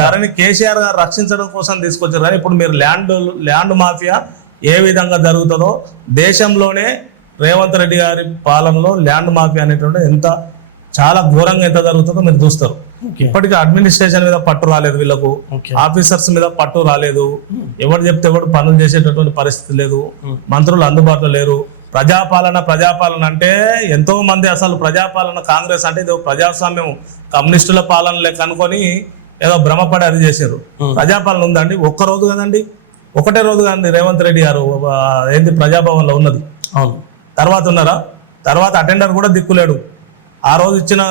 ధరణి కేసీఆర్ గారు రక్షించడం కోసం తీసుకొచ్చారు. కానీ ఇప్పుడు మీరు ల్యాండ్ మాఫియా ఏ విధంగా జరుగుతుందో దేశంలోనే రేవంత్ రెడ్డి గారి పాలనలో ల్యాండ్ మాఫియా అనేటువంటి చాలా ఘోరంగా ఎంత జరుగుతుందో మీరు చూస్తారు. ఇప్పటికీ అడ్మినిస్ట్రేషన్ మీద పట్టు రాలేదు వీళ్ళకు, ఆఫీసర్స్ మీద పట్టు రాలేదు, ఎవరు చెప్తే ఎవరు పనులు చేసేటటువంటి పరిస్థితి లేదు, మంత్రులు అందుబాటులో లేరు. ప్రజాపాలన అంటే ఎంతో మంది అసలు ప్రజాపాలన కాంగ్రెస్ అంటే ఇది ప్రజాస్వామ్యం కమ్యూనిస్టుల పాలన లెక్క అనుకొని ఏదో భ్రమపడి అది చేశారు. ప్రజాపాలన ఉందండి, ఒక్క రోజు కదండి, ఒకటే రోజు కదండి రేవంత్ రెడ్డి గారు ఏంది ప్రజాభవన్లో ఉన్నది. అవును, తర్వాత ఉన్నారా? తర్వాత అటెండర్ కూడా దిక్కులేడు. ఆ రోజు ఇచ్చిన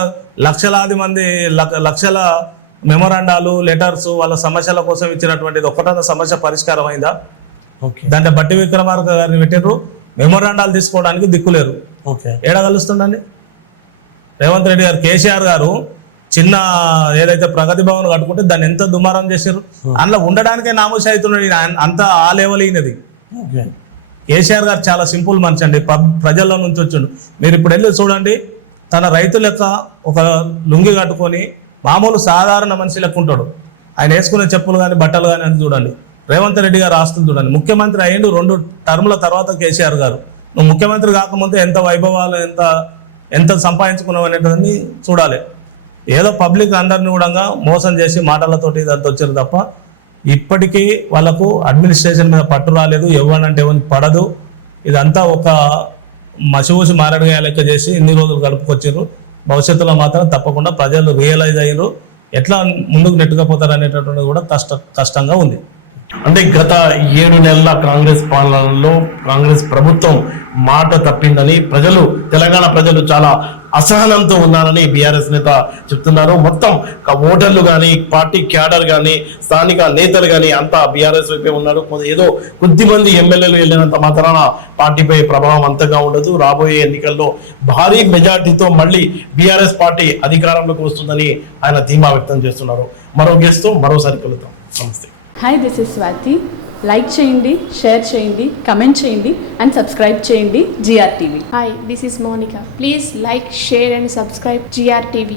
లక్షలాది మంది లక్షల మెమోరాండాలు, లెటర్స్ వాళ్ళ సమస్యల కోసం ఇచ్చినటువంటిది ఒక్కటన్నా సమస్య పరిష్కారం అయిందా? దాంట్లో బట్టి విక్రమార్క గారిని పెట్టినరు, మెమోరాండాలు తీసుకోవడానికి దిక్కులేరు. ఏడా కలుస్తుండండి రేవంత్ రెడ్డి గారు. కేసీఆర్ గారు చిన్న ఏదైతే ప్రగతి భవన్ కట్టుకుంటే దాన్ని ఎంత దుమారం చేశారు. అందులో ఉండడానికే నామోషి అవుతున్నాడు, అంత ఆ లెవెల్ అయినది. కేసీఆర్ గారు చాలా సింపుల్ మనిషి అండి, ప్రజల్లో నుంచి వచ్చిండు. మీరు ఇప్పుడు వెళ్ళి చూడండి, తన రైతు లెక్క ఒక లుంగి కట్టుకొని మామూలు సాధారణ మనిషి లెక్క ఉంటాడు. ఆయన వేసుకునే చెప్పులు కానీ, బట్టలు కానీ అని చూడండి. రేవంత్ రెడ్డి గారు ఆస్తులు చూడండి. ముఖ్యమంత్రి అయ్యిండు 2 టర్ముల తర్వాత కేసీఆర్ గారు. నువ్వు ముఖ్యమంత్రి కాకముందే ఎంత వైభవాలు, ఎంత సంపాదించుకున్నావు అనేటివన్నీ చూడాలి. ఏదో పబ్లిక్ అందరినీ కూడా మోసం చేసి మాటలతోటి ఇదంతా వచ్చారు తప్ప ఇప్పటికీ వాళ్ళకు అడ్మినిస్ట్రేషన్ మీద పట్టు రాలేదు. ఎవరినంటే ఎవరికి పడదు. ఇదంతా ఒక మసిమూసి మారడుగా లెక్క చేసి ఇన్ని రోజులు గడుపుకొచ్చారు. భవిష్యత్తులో మాత్రం తప్పకుండా ప్రజలు రియలైజ్ అయ్యారు, ఎట్లా ముందుకు నెట్టుకపోతారు అనేటటువంటిది కూడా కష్టంగా ఉంది. అంటే గత 7 నెలల కాంగ్రెస్ పాలనలో కాంగ్రెస్ ప్రభుత్వం మాట తప్పిందని తెలంగాణ ప్రజలు చాలా అసహనంతో ఉన్నారని బీఆర్ఎస్ నేత చెప్తున్నారు. మొత్తం ఓటర్లు కానీ, పార్టీ క్యాడర్ కానీ, స్థానిక నేతలు కానీ అంతా బీఆర్ఎస్ వైపే ఉన్నారు. ఏదో కొద్దిమంది ఎమ్మెల్యేలు వెళ్ళినంత మాత్రాన పార్టీపై ప్రభావం అంతగా ఉండదు. రాబోయే ఎన్నికల్లో భారీ మెజార్టీతో మళ్ళీ బీఆర్ఎస్ పార్టీ అధికారంలోకి వస్తుందని ఆయన ధీమా వ్యక్తం చేస్తున్నారు. మరో గెస్ట్ తో మరోసారి కలుద్దాం. నమస్తే. Hi, this is Swathi. Like చేయండి, షేర్ చేయండి, కమెంట్ చేయండి అండ్ సబ్స్క్రైబ్ చేయండి GRTV. Hi, this is Monica. Please like, share and subscribe GRTV.